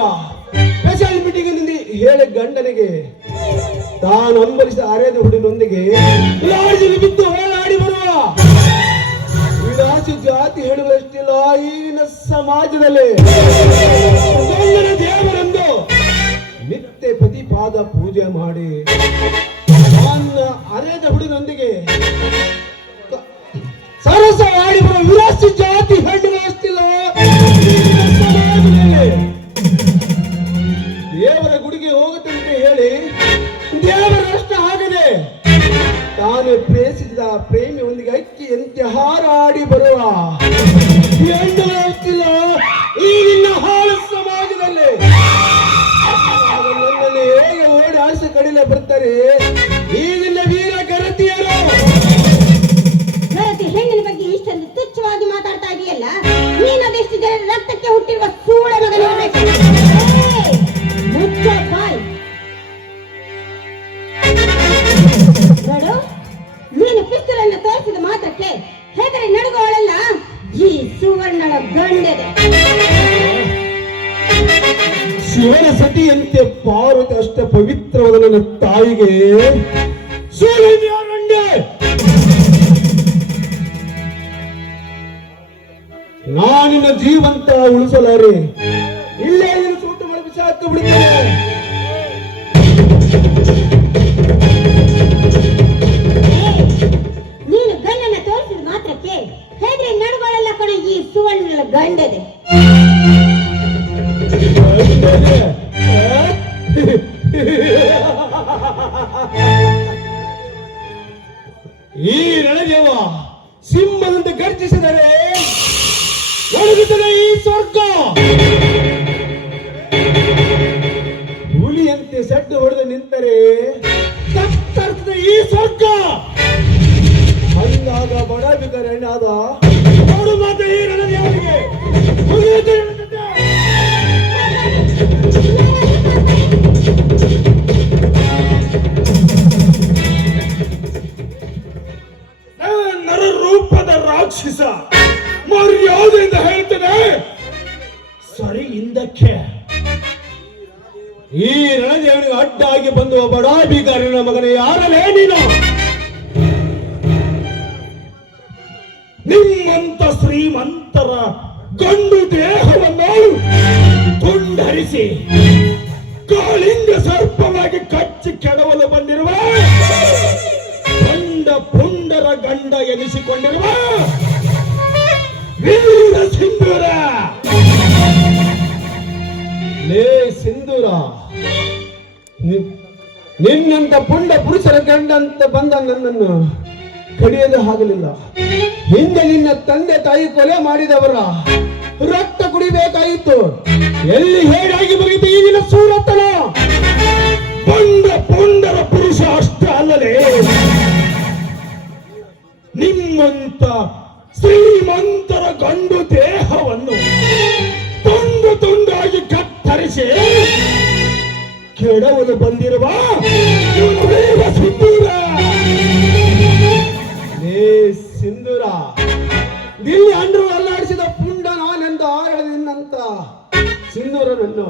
ಸ್ಪೆಷಲ್ ಮೀಟಿಂಗ್ ಹೇಳಿ ಗಂಡನಿಗೆ ತಾನು ಅಂಬಲಿಸಿದ ಅರೆದ ಹುಡುಗನೊಂದಿಗೆ ಲಾಡ್ಜಿಗೆ ಬಿದ್ದು ಹೋರಾಡಿ ಬರುವ ವಿಲಾಸಿ ಜಾತಿ ಹೇಳುವಷ್ಟಿಲ್ಲ ಈಗಿನ ಸಮಾಜದಲ್ಲಿ. ಗಂಡನ ದೇವರೆಂದು ನಿತ್ಯ ಪ್ರತಿಪಾದ ಪೂಜೆ ಮಾಡಿ ನನ್ನ ಅರೆದ ಹುಡುಗನೊಂದಿಗೆ ಸರಸ ಆಡಿ ಬರುವ ವಿಲಾಸಿ ಜಾತಿ ಹೆಣ್ಣುಗಳಷ್ಟಿಲ್ಲ ಸಮಾಜದಲ್ಲಿ. ದೇವರ ಗುಡಿಗೆ ಹೋಗುತ್ತಂತೆ ಹೇಳಿ ದೇವರಷ್ಟ ಆಗದೆ ತಾನು ಪ್ರೇಸಿಸಿದ ಪ್ರೇಮಿಯೊಂದಿಗೆ ಅಕ್ಕಿ ಎಂತೆ ಹಾರಾಡಿ ಬರುವ ಹೆಣ್ಣುಗಳಷ್ಟಿಲ್ಲ ಈಗಿನ ಹಾಳು ಸಮಾಜದಲ್ಲಿ. ನನ್ನಲ್ಲಿ ಹೇಗೆ ಓಡಿ ಆಸೆ ಕಡಿಲೆ ಬರ್ತಾರೆ ಈಗಿನ ವೀರ ಗರತಿಯರು. ಗರತಿ ಹೆಣ್ಣಿನ ಬಗ್ಗೆ ಇಷ್ಟೊಂದು ತುಚ್ಛವಾಗಿ ಮಾತಾಡ್ತಾ ಇದೆಯಲ್ಲ, ನೀನು ಅದೆಷ್ಟು ಜನ ರಕ್ತಕ್ಕೆ ಹುಟ್ಟಿರುವ ಸೂಳ ಮಗನಿರಬೇಕು. ಮುಚ್ಚ ಬಾಯ್. ನೋಡು, ನೀನು ಪಿಸ್ತೂಲ್ ಅನ್ನು ತೋರಿಸಿದ ಮಾತ್ರಕ್ಕೆ ಹೆದರಿ ನಡುಗೋಳಲ್ಲ ಈ ಸುವರ್ಣಳ ಗಂಡೆದೆ. ಶಿವನ ಸತಿಯಂತೆ ಪಾರ್ವತಿ ಅಷ್ಟ ಪವಿತ್ರವಾದ ನನ್ನ ತಾಯಿಗೆ ನಾನಿನ್ನ ಜೀವಂತ ಉಳಿಸಲಾರೆ, ಇಲ್ಲೇ ಇದನ್ನು ಸೂಟು ಮಾಡಿ ಬಿಸಾಕಿ ಬಿಡುತ್ತೇನೆ. ನೀನು ಗಂಡನ ತೋರಿಸಿದ ಮಾತ್ರಕ್ಕೆ ಹೆದರಿ ನಡುಗೋಳಲ್ಲ ಕಣ ಈ ಸುವರ್ಣಳ ಗಂಡೆದೆ. ಈ ರಣದೇವ ಸಿಂಹದಂತೆ ಗರ್ಜಿಸಿದರೆ ಒಣಗುತ್ತದೆ ಈ ಸ್ವರ್ಗ. ಹುಲಿಯಂತೆ ಸಡ್ಡು ಹೊಡೆದು ನಿಂತರೆ ತತ್ತರಿಸಿದ ಈ ಸ್ವರ್ಗ. ಹಂಗಾಗ ಬಡ ಬಿಕರಣಾದ ನೋಡು ಮಾತ್ರ ಈ ರಣದೇವರಿಗೆ ನರರೂಪದ ರಾಕ್ಷಸ ಮರ್ಯಾದೆಯಿಂದ ಹೇಳ್ತೇನೆ, ಸರಿ ಹಿಂದಕ್ಕೆ. ಈ ರಣದೇವನಿಗೆ ಅಡ್ಡಾಗಿ ಬಂದು ಬಡ ಬೀಗಾರಿನ ಮಗನೇ ಯಾರಲ್ಲೇ ನೀನು? ನಿಮ್ಮಂತ ಶ್ರೀಮಂತರ ಗಂಡು ದೇಹವನ್ನು ತುಂಡರಿಸಿ ಕಾಳಿಂಗ ಸರ್ಪವಾಗಿ ಕಚ್ಚಿ ಕೆಡವಲು ಬಂದಿರುವ ಗಂಡ ಪುಂಡರ ಗಂಡ ಎನಿಸಿಕೊಂಡಿರುವ ವೀರ ಸಿಂಧೂರ. ಲೇ ಸಿಂಧೂರ, ನಿನ್ನಂತ ಪುಂಡ ಪುರುಷರ ಗಂಡ ಅಂತ ಬಂದ ನನ್ನನ್ನು ಕಡಿಯಲು ಆಗಲಿಲ್ಲ. ಹಿಂದೆ ನಿನ್ನ ತಂದೆ ತಾಯಿ ಕೊಲೆ ಮಾಡಿದವರ ರಕ್ತ ಕುಡಿಬೇಕಾಯಿತು. ಎಲ್ಲಿ ಹೇಗಾಗಿ ಬರೀತು ಈಗಿನ ಸೂರತನ? ಪುಂಡರ ಪುರುಷ ಅಷ್ಟೇ ಅಲ್ಲಲೇ, ನಿಮ್ಮಂತ ಶ್ರೀಮಂತರ ಗಂಡು ದೇಹವನ್ನು ತುಂಡು ತುಂಡಾಗಿ ಕತ್ತರಿಸಿ ಕೆಡವಲು ಬಂದಿರುವ ಸಿಂಧೂರ. ಸಿಂಧೂರ, ದಿಲ್ಲಿ ಅಂಡ್ರು ಅಲ್ಲಾಡಿಸಿದ ಪುಂಡ ನಾನೆಂದು ಆರಳದಿನ್ನಂತ ಸಿಂಧೂರನನ್ನು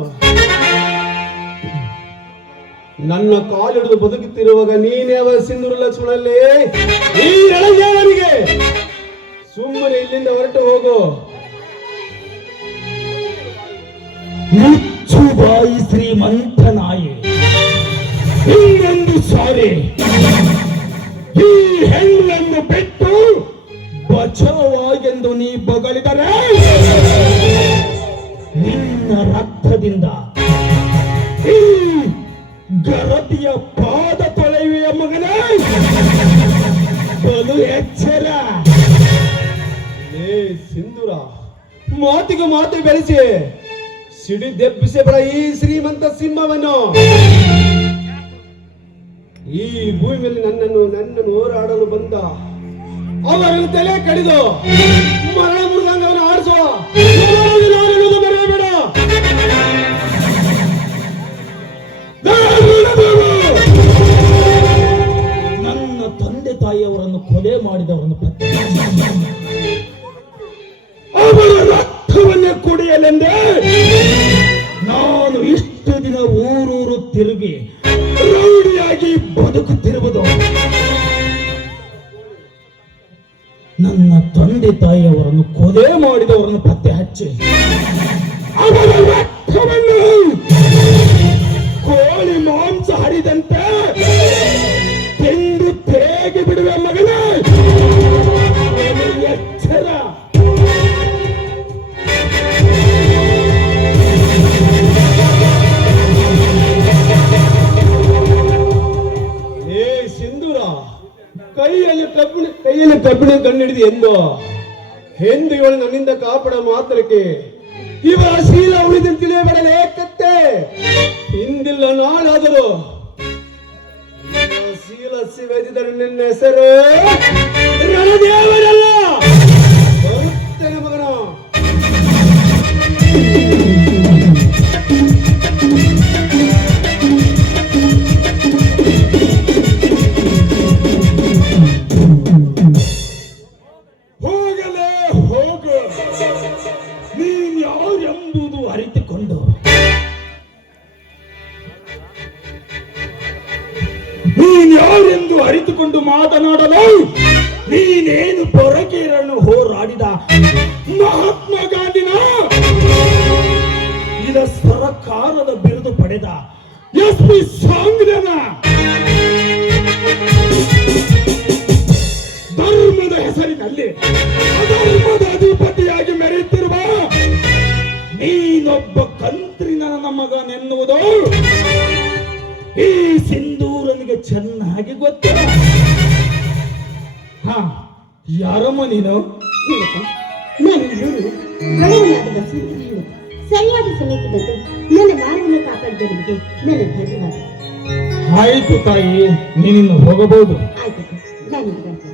ನನ್ನ ಕಾಲಿಡಿದು ಬದುಕುತ್ತಿರುವಾಗ ನೀನೇವ ಸಿಂಧೂರ ಲಕ್ಷ್ಮಣಲ್ಲಿ ಈ ಎಳದೇವರಿಗೆ ಸುಮ್ಮನೆ ಇಲ್ಲಿಂದ ಹೊರಟು ಹೋಗು. ಮುಚ್ಚುಬಾಯಿ ಶ್ರೀಮಂತ ನಾಯಿ, ಇನ್ನೊಂದು ಸಾರಿ ಈ ಹೆಣ್ಣನ್ನು ಬಿಟ್ಟು ಬಚಾವಾಗೆಂದು ನೀ ಬಗಳಿದರೆ ನಿನ್ನ ರಕ್ತದಿಂದ ಈ ಗರತಿಯ ಪಾದ ತೊಳೆಯುವ ಮಗನೇ, ಬಲು ಎಚ್ಚರ. ಮಾತಿಗೆ ಮಾತು ಬೆಳೆಸಿ ಸಿಡಿದೆಬ್ಬಿಸಬೇಡ ಈ ಶ್ರೀಮಂತ ಸಿಂಹವನ್ನು. ಈ ಭೂಮಿ ಮೇಲೆ ನನ್ನನ್ನು ಹೋರಾಡಲು ಬಂದ ಅವರನ್ನು ತಲೆ ಕಡಿದು ಮರಣ ಮೃದಂಗವನ್ನು ಆಡಿಸುವ ಮರೆಯಬೇಡ. ನನ್ನ ತಂದೆ ತಾಯಿಯವರನ್ನು ಕೊಲೆ ಮಾಡಿದವರನ್ನು ಪತ್ತೆ ಅವರ ರಕ್ತವನ್ನೇ ಕುಡಿಯಲೆಂದೇ ನಾನು ಇಷ್ಟು ದಿನ ಊರೂರು ತಿರುಗಿ ರೌಡಿಯಾಗಿ ಬದುಕುತ್ತಿರುವುದು. ನನ್ನ ತಂದೆ ತಾಯಿಯವರನ್ನು ಕೊಲೆ ಮಾಡಿದವರನ್ನು ಪತ್ತೆ ಹಚ್ಚಿ ಅವರ ರಕ್ತವನ್ನು ಕೋಳಿ ಮಾಂಸ ಹರಿದಂತೆ ತಿಂದು ತೇಗಿ ಬಿಡುವ ಮಗನೇ ಎಚ್ಚರ. ಏ ಸಿಂಧೂರ, ಕೈಯಲ್ಲಿ ಕಬ್ಬಿಣ ಕಣ್ಣಿಡಿದು ಎಂದು ಇವಳು ನನ್ನಿಂದ ಕಾಪಾಡ ಮಾತ್ರಕ್ಕೆ ಇವರ ಶೀಲ ಉಳಿದಂತೆ ತಿಳಿಯಬೇಡಲೇ ಕತ್ತೆ. ಹಿಂದಿಲ್ಲ ನಾಳಾದರೂ ಶೀಲ ಸಿವೆದಿದ್ದರೆ ನಿನ್ನ ಹೆಸರು ರಣದೇವರಲ್ಲ. ಬರುತ್ತೇನೆ ಮಗನ. ಹೋಗಲೇ ಹೋಗು, ನೀನ್ ಯಾರೆಂಬುದು ಅರಿತುಕೊಂಡು ನೀನ್ ಯಾರೆಂದು ಅರಿತುಕೊಂಡು ಮಾತನಾಡಲು ನೀನೇನು ಪೊರಕೇರನ್ನು ಹೋರಾಡಿದ ಮಹಾತ್ಮ ಗಾಂಧಿನ ಇದ ಸರಕಾರದ ಬಿರುದು ಪಡೆದ SP ಸಾಂಗ್ರನ ಧರ್ಮದ ಹೆಸರಿನಲ್ಲಿ ಅಧರ್ಮದ ಅಧಿಪತಿಯಾಗಿ ಮೆರೆಯುತ್ತಿರುವ ನೀನೊಬ್ಬ ಕಂತ್ರಿನ ನನ್ನ ಮಗನೆನ್ನುವುದು ಈ ಸಿಂಧೂರನಿಗೆ ಚೆನ್ನಾಗಿ ಗೊತ್ತು. ಯಾರಮ್ಮ ನೀನು? ನಾನು ಇವರು ಬಡವನಾದ ಬಸವಂತನ ಹೆಣ್ಣು. ಸರಿಯಾದ ಸಮಯಕ್ಕೆ ಬಂದು ನನ್ನ ಮಾನವನ್ನು ಕಾಪಾಡಿದವರಿಗೆ ನನ್ನ ಧನ್ಯವಾದ. ಆಯ್ತು ತಾಯಿ, ನೀನಿನ್ನು ಹೋಗಬಹುದು. ಆಯ್ತು, ನಾನು ಬರ್ತೇನೆ.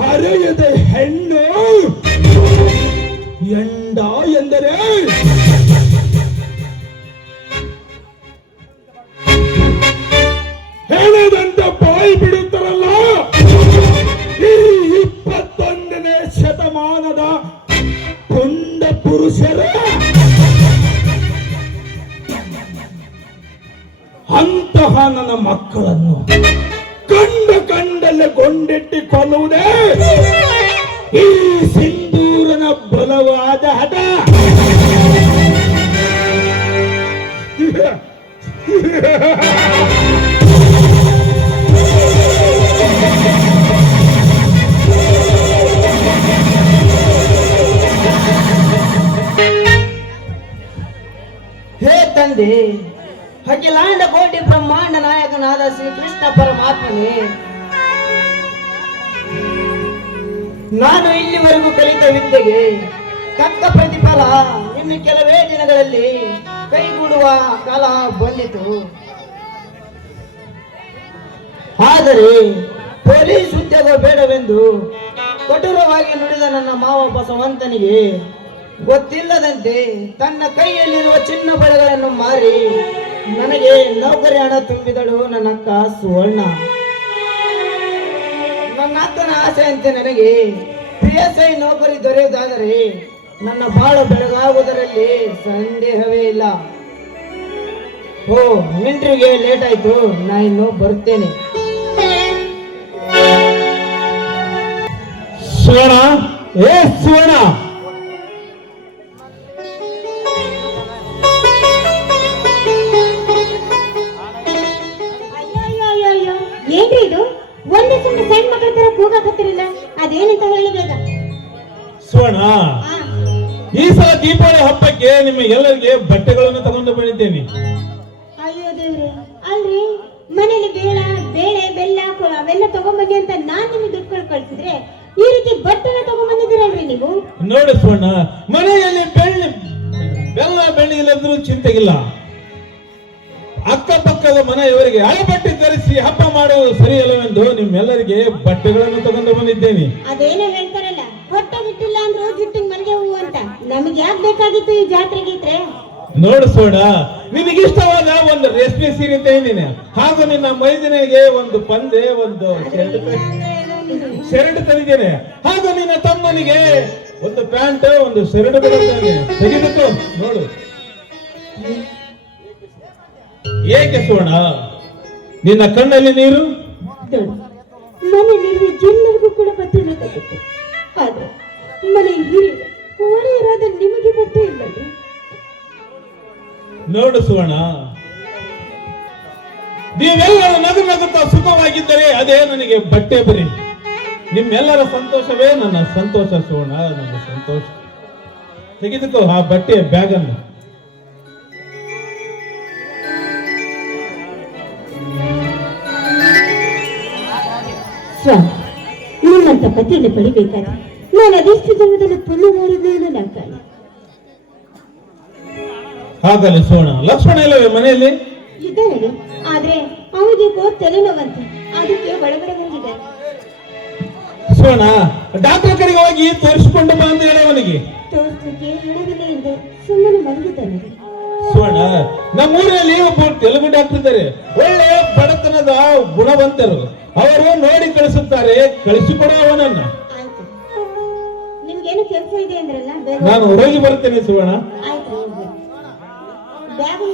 ಹರೆಯದ ಹೆಣ್ಣು ಎಂಡ ಎಂದರೆ ಹೆಣದಂತ ಬಾಯಿ ಬಿಡುತ್ತಾರಲ್ಲ ಈ 21ನೇ ಶತಮಾನದ ಪುಂಡ ಪುರುಷರ ಅಂತಹ ನನ್ನ ಮಕ್ಕಳನ್ನು ಕಂಡಲ್ಲೇ ಗೊಂಡೆಟ್ಟಿ ಕೊಲ್ಲುವುದೇ ಈ ಸಿಂಧೂರನ ಬಲವಾದ ಹಠ. ಹೇ ತಂದೆ, ಅಖಿಲಾಂಡ ಕೋಟಿ ಬ್ರಹ್ಮಾಂಡ ನಾಯಕನಾದ ಶ್ರೀ ಕೃಷ್ಣ ಪರಮಾತ್ಮನೇ, ನಾನು ಇಲ್ಲಿವರೆಗೂ ಕಲಿತ ವಿದ್ಯೆಗೆ ತಕ್ಕ ಪ್ರತಿಫಲ ಇನ್ನು ಕೆಲವೇ ದಿನಗಳಲ್ಲಿ ಕೈಗೂಡುವ ಕಾಲ ಬಂದಿತು. ಆದರೆ ಪೊಲೀಸ್ ಉದ್ಯೋಗ ಬೇಡವೆಂದು ಕಠೋರವಾಗಿ ನುಡಿದ ನನ್ನ ಮಾವ ಬಸವಂತನಿಗೆ ಗೊತ್ತಿಲ್ಲದಂತೆ ತನ್ನ ಕೈಯಲ್ಲಿರುವ ಚಿನ್ನ ಬಳೆಗಳನ್ನು ಮಾರಿ ನನಗೆ ನೌಕರಿ ಹಣ ತುಂಬಿದಳು ನನ್ನ ಅಕ್ಕ ಸುವರ್ಣ. ನನ್ನ ಅಕ್ಕನ ಆಸೆಯಂತೆ ನನಗೆ PSI ನೌಕರಿ ದೊರೆಯುವುದಾದರೆ ನನ್ನ ಬಾಳು ಬೆಳಗಾಗುವುದರಲ್ಲಿ ಸಂದೇಹವೇ ಇಲ್ಲ. ಓ, ಇಂಟರ್ವ್ಯೂಗೆ ಲೇಟ್ ಆಯ್ತು, ನಾ ಇನ್ನು ಬರುತ್ತೇನೆ. ಸುವರ್ಣ, ಏ ಸುವರ್ಣ, ಏನ್ರಿ ಇದು? ಒಂದೇ ಸುಮ್ಮನೆ ಸಣ್ಣ ಮಕ್ಕಳ ತರ ಕೂಗಾಕತ್ತಿರಲ್ಲ, ಅದೇನಂತ ಹೇಳಿ ಬೇಗ. ಸುವರ್ಣ, ಈ ಸಲ ದೀಪಾವಳಿ ಹಬ್ಬಕ್ಕೆ ನಿಮ್ಮ ಎಲ್ಲರಿಗೆ ಬಟ್ಟೆಗಳನ್ನು ತಗೊಂಡು ಬಂದಿದ್ದೇನೆ. ಅಯ್ಯೋ ದೇವ್ರೆ, ಅಲ್ರಿ ಮನೇಲಿ ಬೇಳೆ ಬೆಲ್ಲ ಅವೆಲ್ಲ ತಗೊಂಬಂದಿ ಅಂತ ನಾನ್ ನಿಮ್ಗೆ ದುಡ್ಡು ಕಳ್ಸಿದ್ರೆ ಈ ರೀತಿ ಬಟ್ಟೆನ ತಗೊಂಬಂದಿದ್ದೀರಲ್ರಿ ನೀವು? ನೋಡು ಸ್ವರ್ಣ, ಮನೆಯಲ್ಲಿ ಬೆಲ್ಲ ಬೆಳ್ಳಿ ಇಲ್ಲದ್ರೂ ಚಿಂತೆಗಿಲ್ಲ. ಅಕ್ಕಪಕ್ಕದ ಮನೆಯವರಿಗೆ ಹಳಬಟ್ಟೆ ಧರಿಸಿ ಹಬ್ಬ ಮಾಡುವುದು ಸರಿಯಲ್ಲವೆಂದು ನಿಮ್ಮೆಲ್ಲರಿಗೆ ಬಟ್ಟೆಗಳನ್ನು ತಗೊಂಡು ಬಂದಿದ್ದೇನೆ. ಅದೇನೋ ಹೇಳ್ತಾರಲ್ಲ, ಹೊಟ್ಟೆ ಬಿಟ್ಟಿಲ್ಲ ಅಂದ್ರೂ ಜುಟ್ಟಿಗೆ ಮಲ್ಗೆ ಹೂವು ಅಂತ. ನಮ್ಗೆ ಯಾಕೆ ಬೇಕಾಗಿತ್ತು ಈ ಜಾತ್ರೆಗೆ ಇದ್ರೆ? ನೋಡು ಸ್ವರ್ಣ, ನಿನಗಿಷ್ಟವಾದ ಒಂದು ರೇಷ್ಮೆ ಸೀರೆ ತಂದಿದ್ದೇನೆ. ಹಾಗೂ ನಿನ್ನ ಮೈದಿನಿಗೆ ಒಂದು ಪಂದೆ, ಒಂದು ಶರ್ಟ್ ತಂದಿದ್ದೇನೆ. ಹಾಗೂ ನಿನ್ನ ತಮ್ಮನಿಗೆ ಒಂದು ಪ್ಯಾಂಟ್, ಒಂದು ಶರ್ಟ್ ಬರುತ್ತೇನೆ. ತೆಗೆದುಕೋ ನೋಡು. ಏಕೆ ಸ್ವರ್ಣ, ನಿನ್ನ ಕಣ್ಣಲ್ಲಿ ನೀರು? ಮನೆಯಲ್ಲಿ ಎಲ್ಲರಿಗೂ ಕೂಡ ಬಟ್ಟೆ ಬೇಕಾಗಿತ್ತು, ಆದ್ರೆ ಮನೆ ಹಿರಿಯರಾದ ನಿಮಗೆ ಬಟ್ಟೆ ಇಲ್ಲದು. ನೋಡು ಸುವರ್ಣ, ನೀವೆಲ್ಲರೂ ನಗು ನಗುತ್ತಾ ಸುಖವಾಗಿದ್ದರೆ ಅದೇ ನನಗೆ ಬಟ್ಟೆ ಬರಿ. ನಿಮ್ಮೆಲ್ಲರ ಸಂತೋಷವೇ ನನ್ನ ಸಂತೋಷ ಸುವರ್ಣ, ನನ್ನ ಸಂತೋಷ. ತೆಗೆದುಕೋ ಆ ಬಟ್ಟೆಯ ಬ್ಯಾಗ್ ಅನ್ನು. ಸ್ವಾಮಿ, ನಿಮ್ಮಂತ ಪತಿಯನ್ನು ಪಡಿಬೇಕಾದ್ರೆ ನಾನು ಅದೆಷ್ಟು ಜನ್ಮದಲ್ಲಿ ಪುಣ್ಯ ಮಾಡಿದ್ದೇನೆ ನನ್ನ ಕಾಣ. ಹಾಗಲ್ಲ ಸುವರ್ಣ, ಲಕ್ಷ್ಮಣ ಇಲ್ಲವೇ ಮನೆಯಲ್ಲಿ? ಇದ್ದಾನೆ, ಆದ್ರೆ ಅವನಿಗೆ ತಲೆನೋವಂತೆ, ಅದಕ್ಕೆ ಒಳಗಡೆ ಹೋಗಿದ್ದಾನೆ. ಸುವರ್ಣ, ಡಾಕ್ಟರ್ ಕಡೆಗೆ ಹೋಗಿ ತೋರಿಸಿಕೊಂಡು ಬಾ ಅಂತ ಹೇಳಿ ಅವನಿಗೆ. ತೋರಿಸಲಿಕ್ಕೆ ಹಣವಿಲ್ಲ ಎಂದು ಸುಮ್ಮನೆ ಮಲಗಿದ್ದಾನೆ. ಸುವರ್ಣ, ನಮ್ಮೂರಿನಲ್ಲಿ ಒಬ್ಬ ತೆಲುಗು ಡಾಕ್ಟರ್ ಇದ್ದಾರೆ. ಒಳ್ಳೆಯ ಬಡತನದ ಗುಣವಂತರು. ಅವರು ನೋಡಿ ಕಳಿಸುತ್ತಾರೆ. ಕಳಿಸಿಕೊಡ ಅವನನ್ನ. ಆಯ್ತು, ನಿಮ್ಗೇನು ಕೆಲಸ ಇದೆ ಅಂದ್ರಲ್ಲ, ಬೇಗ ನಾನು ಹೋಗಿ ಬರ್ತೇನೆ ಸುವರ್ಣ. ಆಯ್ತು, ಬ್ಯಾಗ್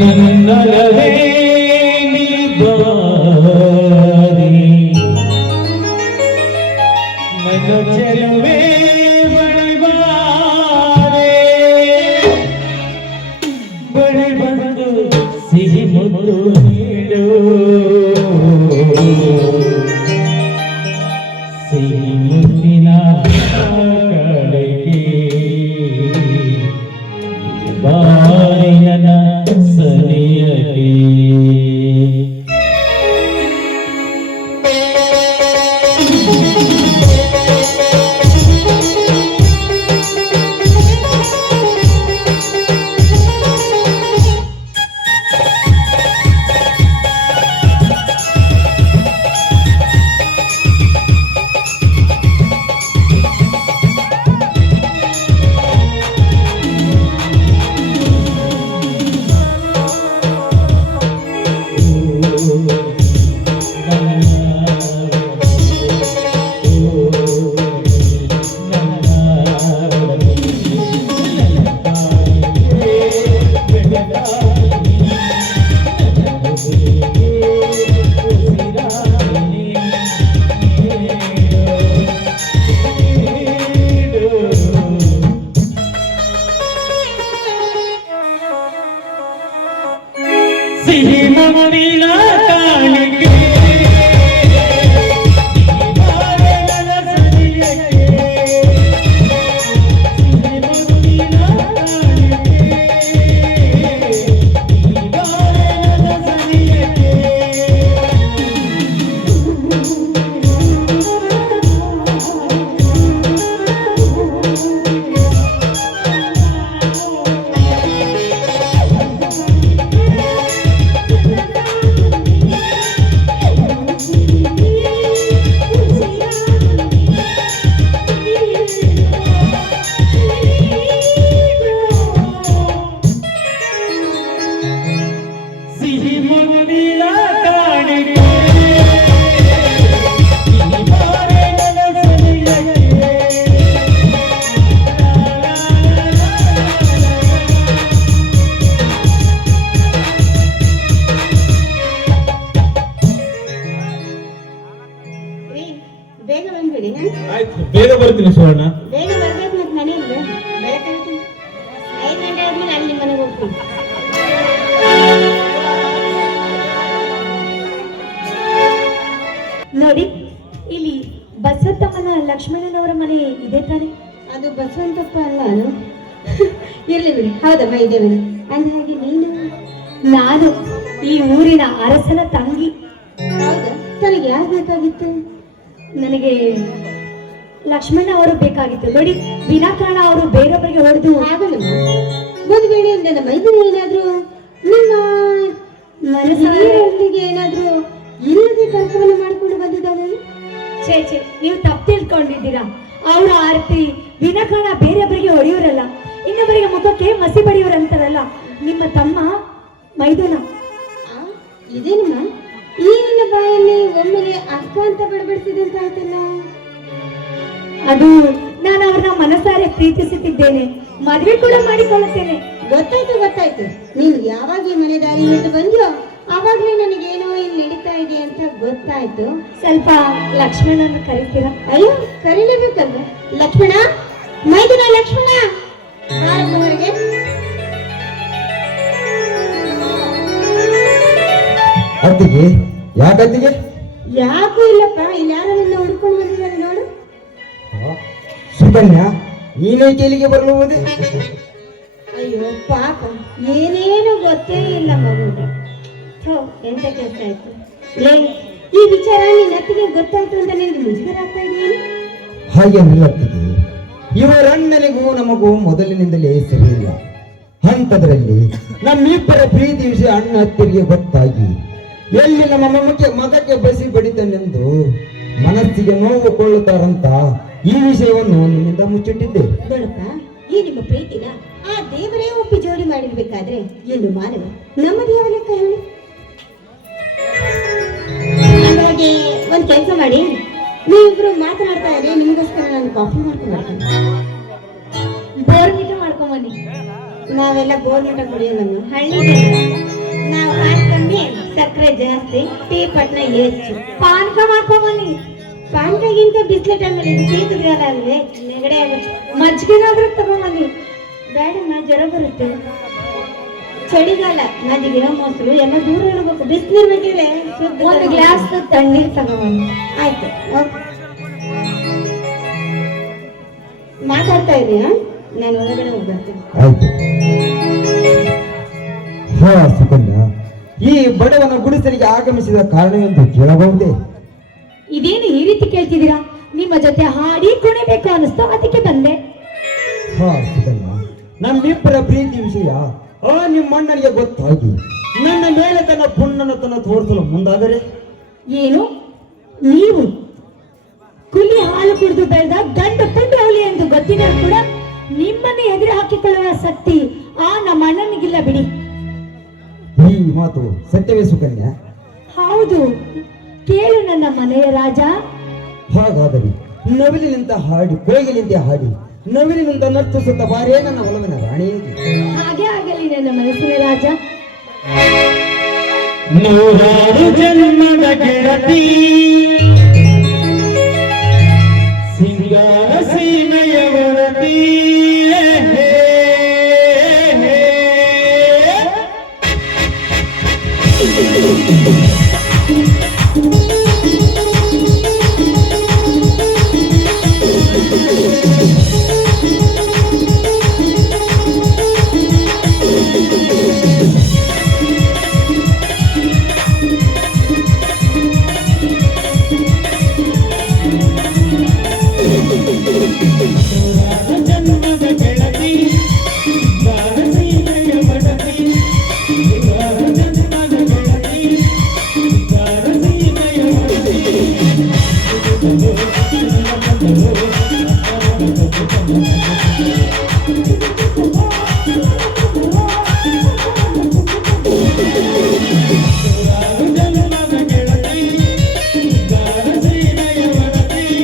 ನನ್ನಲವೇ ನೀ ಬಾರಿ, ನನ್ನ ಚೆಲುವೆ ಬಳಿಬಾರೆ, ಬಳಿ ಬಂದು ಸಿಹಿ ಮುತ್ತು ನೀಡು, ಸಿಹಿ ಮುತ್ತಿನ ಕಡೆಗೆ ಬಾರಿನ ಸರಿಯಗೆ. ಸಿಹಿ ಮುತ್ತಿನ ಕಾಣಿಕೆ ಬೇಗ ಬಂದ್ಬಿಡಿ. ಆಯ್ತು, ಬೇಗ ಬರ್ತೀನಿ ಸುವರ್ಣ. ಬೇಗ ಬರ್ಬೇಕು, ಮತ್ತೆ ಮನೆಯಲ್ಲಿ ಬೆಳಗ್ಗೆ 5 ಗಂಟೆ ಆದ್ಮೇಲೆ ಅಲ್ಲಿ ಮನೆಗೆ ಹೋಗ್ತೀನಿ. ನೋಡಿ, ಇಲ್ಲಿ ಬಸವತ್ತಮ್ಮನ ಲಕ್ಷ್ಮಣನವರ ಮನೆ ಇದೆ ತಾನೆ? ಅದು ಬಸವಂತಪ್ಪ ಅಲ್ಲ ಅದು. ಇರ್ಲಿ ಬಿಡಿ, ಹೌದಮ್ಮ ಇದ್ದೇವೆ. ಅಂದ ಹಾಗೆ ನೀನು? ನಾನು ಈ ಊರಿನ ಅರಸನ ತಂಗಿ. ಹೌದಾ? ತನಗೆ ಯಾರು ಬೇಕಾಗಿತ್ತು? ನನಗೆ ಲಕ್ಷ್ಮಣ ಅವರು ಬೇಕಾಗಿತ್ತು. ನೋಡಿ, ವಿನಾಕಾರಣ ಅವರು ಬೇರೊಬ್ಬರಿಗೆ ಹೊಡೆದು ಆಗಲ್ಲಮ್ಮ. ಒಂದು ವೇಳೆ ನನ್ನ ಮೈದನ ಏನಾದ್ರು ನಿಮ್ಮ ಮನಸ್ಸಿಗೆ ಏನಾದ್ರು ಇಲ್ಲದೆ ತರ್ಕವನ್ನು ಮಾಡಿಕೊಂಡು ಬಂದಿದ್ದಾನೆ? ಛೇ ಛೇ, ನೀವು ತಪ್ಪು ತಿಳ್ಕೊಂಡಿದ್ದೀರಾ. ಅವರ ಆರತಿ ವಿನಾಕಾರಣ ಬೇರೆಯವರಿಗೆ ಹೊಡೆಯೋರಲ್ಲ, ಇನ್ನೊಬ್ಬರಿಗೆ ಮುಖಕ್ಕೆ ಮಸಿ ಬಡಿಯೋರಂತಾರಲ್ಲ. ನಿಮ್ಮ ತಮ್ಮ ಮೈದುನ. ಇದೇನಮ್ಮ ಈ ನಿನ್ನ ಬಾಯಲ್ಲಿ ಒಮ್ಮೆಲೆ ಅಕ್ಕ ಅಂತ ಬಡಬಡಿಸಿದೆ ಅಂತ ಆಯ್ತಲ್ಲ? ಅದು ನಾನು ಅವ್ರನ್ನ ಮನಸಾರೆ ಪ್ರೀತಿಸುತ್ತಿದ್ದೇನೆ, ಮದುವೆ ಕೂಡ ಮಾಡಿಕೊಳ್ಳುತ್ತೇನೆ. ಗೊತ್ತಾಯ್ತು ಗೊತ್ತಾಯ್ತು. ನೀನು ಯಾವಾಗ ಈ ಮನೆ ದಾರಿ ಹಿಡಿದು ಬಂದ್ಯೋ ಆವಾಗ್ಲೇ ನನಗೇನೋ ಇಲ್ಲಿ ನಡೀತಾ ಇದೆ ಅಂತ ಗೊತ್ತಾಯ್ತು. ಸ್ವಲ್ಪ ಲಕ್ಷ್ಮಣನ ಕರಿತೀರಾ? ಅಯ್ಯೋ, ಕರೀಲೇಬೇಕಲ್ವ? ಲಕ್ಷ್ಮಣ, ಮೈದುನ ಲಕ್ಷ್ಮಣ, ಬಾರಪ್ಪ ಹೊರಗೆ. ಅತ್ತಿಗೆ, ಯಾಕತ್ತಿಗೆ? ಯಾಕೂ ಇಲ್ಲಪ್ಪ, ಇಲ್ಲಿ ಯಾರು ನಿನ್ನ ಹುಡ್ಕೊಂಡು ಬಂದಿದ್ದಾರೆ ನೋಡು. ಸುಕನ್ಯಾ, ನೀನೇಕೆ ಇಲ್ಲಿಗೆ ಬರಲುವುದೇ? ಅಯ್ಯೋ ಪಾಪ, ಏನೇನು ಗೊತ್ತೇ ಇಲ್ಲ ಮಗುಗೆ. ಥೋ, ಎಂತ ಕೆಲಸ ಆಯ್ತು. ಲೇ, ಈ ವಿಚಾರ ನಿನ್ನ ಅತ್ತಿಗೆ ಗೊತ್ತಾಯ್ತು ಅಂತ ನಿನಗೆ ಮುಜುಗರ ಆಗ್ತಾ ಇದೆಯೇನು? ಹಾಗೇನಿಲ್ಲ ಅತ್ತಿಗೆ, ಇವರಣ್ಣನಿಗೂ ನಮಗೂ ಮೊದಲಿನಿಂದಲೇ ಸರಿಯಿಲ್ಲ. ಅಂಥದ್ರಲ್ಲಿ ನಮ್ಮಿಬ್ಬರ ಪ್ರೀತಿ ವಿಷಯ ಅಣ್ಣ ಅತ್ತಿಗೆ ಗೊತ್ತಾಗಿ ಎಲ್ಲಿ ನಮ್ಮ ಮಗಕ್ಕೆ ಬಸಿ ಬಡಿತಾನೆಂದು ಮನಸ್ಸಿಗೆ ನೋವು ಕೊಳ್ಳುತ್ತಾರಂತ ಈ ವಿಷಯವನ್ನು ನಿನ್ನಿಂದ ಮುಚ್ಚಿಟ್ಟಿದ್ದೆ. ನೋಡಪ್ಪ, ಈ ನಿಮ್ಮ ಪ್ರೀತಿನ ಆ ದೇವರೇ ಒಪ್ಪಿ ಜೋಡಿ ಮಾಡಿರ್ಬೇಕಾದ್ರೆ ಎಂದು ಮಾನವ ನಮ್ಮದೇ ಯಾವ ಲೆಕ್ಕ ಹೇಳಿ? ಹಾಗಾಗಿ ಒಂದ್ ಕೆಲಸ ಮಾಡಿ, ನೀವಿಬ್ರು ಮಾತನಾಡ್ತಾ ಇದ್ರೆ ನಿಮಗೋಸ್ಕರ ನಾನು ಕಾಫಿ ಮಾಡ್ಕೊಂಡು ಬರ್ತೀನಿ. ಬೋರ್ಮಿಟ ಮಾಡ್ಕೊಂಬನ್ನಿ. ನಾವೆಲ್ಲ ಗೋರ್ಮೆಂಟ್ ಕುಡಿಯೋದನ್ನು ಹಳ್ಳಿ ಜನ. ನಾವು ಹಾಲು ಕಮ್ಮಿ, ಸಕ್ಕರೆ ಜಾಸ್ತಿ, ಟೀ ಪಟ್ನ ಹೆಚ್ಚು. ಪಾನಕ ಮಾಡ್ಕೊಂಬನ್ನಿ. ಪಾನಕಗಿಂತ ಬಿಸ್ಲೆಟ್ ಆಮೇಲೆ ಇದು ಶೀತಗಾಲ ಅಲ್ವೇ, ನೆಗಡೆ ಆಗುತ್ತೆ. ಮಜ್ಜಿಗೆನಾದ್ರೂ ತಗೊಂಬನ್ನಿ. ಬೇಡಮ್ಮ, ಜ್ವರ ಬರುತ್ತೆ. ಚಳಿಗಾಲ, ಮಜ್ಜಿಗೆ ಮೊಸರು ಎಲ್ಲ ದೂರ ಇರಬೇಕು. ಬಿಸಿನೀರ್ ಬೇಕಿದ್ರೆ ಒಂದು ಗ್ಲಾಸ್ ತಣ್ಣೀರ್ ತಗೊಂಬನ್ನಿ. ಆಯ್ತು, ಓಕೆ. ಮಾತಾಡ್ತಾ ಇರಿ, ನಾನು ಹೊರಗಡೆ ಹೋಗ್ಬರ್ತೀನಿ. ಆಯ್ತು. ಹಾ ಸುಕನ್ಯಾ, ಈ ಬಡವನ ಗುಡಿಸಲಿಗೆ ಆಗಮಿಸಿದ ಕಾರಣವೆಂದು ಕೇಳಬಹುದೇ? ಇದೇನು ಈ ರೀತಿ ಕೇಳ್ತಿದ್ದೀರಾ? ನಿಮ್ಮ ಜೊತೆ ಹಾಡಿ ಕುಣಿಬೇಕು ಅನಿಸ್ತು, ಅದಕ್ಕೆ ಬಂದೆ. ಹಾ ಸುಕನ್ಯಾ, ನಮ್ಮಿಬ್ಬರ ಪ್ರೀತಿ ವಿಷಯ ಆ ನಿಮ್ಮಣ್ಣನಿಗೆ ಗೊತ್ತಾಗಿ ನನ್ನ ಮೇಲೆ ತನ್ನ ಪುಣ್ಣನತನ ತೋರಿಸಲು ಮುಂದಾದರೆ? ಏನು ನೀವು ಕುಲಿ ಹಾಲು ಕುಡಿದು ಬೆಳೆದ ಗಂಡು ಪುಂಡು ಹುಲಿ ಎಂದು ಗೊತ್ತಿನ ಕೂಡ ನಿಮ್ಮನ್ನು ಎದುರು ಹಾಕಿಕೊಳ್ಳುವ ಶಕ್ತಿ ಆ ನಮ್ಮ ಅಣ್ಣನಿಗಿಲ್ಲ ಬಿಡಿ. ಈ ಮಾತು ಸತ್ಯವೇ ಸುಕನ್ಯಾ? ಹೌದು, ಕೇಳು ನನ್ನ ಮನೆಯ ರಾಜ. ಹಾಗಾದರೆ ನವಿಲಿನಿಂದ ಹಾಡಿ, ಕೋಗಿಲಿಂದ ಹಾಡಿ, ನವಿಲಿನಿಂದ ನರ್ತಿಸುತ್ತ ಬಾರೇ ನನ್ನ ಒಲವಿನ ರಾಣಿಯಾಗಿ. ಹಾಗೆ ಆಗಲಿ ನನ್ನ ಮನಸ್ಸಿನ ರಾಜ. ನೂರಾರು ಜನ್ಮದ ಗೆಳತಿ, ಸಿಂಗಾರ ಸೀಮೆಯ ಒಡತಿ, ಜನ್ಮದ ಗೆಳತಿ, ಸಿಂಗಾರ ಸೀಮೆಯ ಒಡತಿ, ಸಿಂಗಾರ ಜನ್ಮದ ಗೆಳತಿ, ಸಿಂಗಾರ ಸೀಮೆಯ ಒಡತಿ. ಜನ್ಮದ ಗೆಳತಿ, ಸಿಂಗಾರ ಸೀಮೆಯ ಒಡತಿ.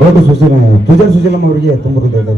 ದೊಡ್ಡ ಸುಶೀಲ ಪೂಜಾ ಸುಶೀಲಮ್ಮ ಅವರಿಗೆ ತುಂಬ ಹೃದಯದ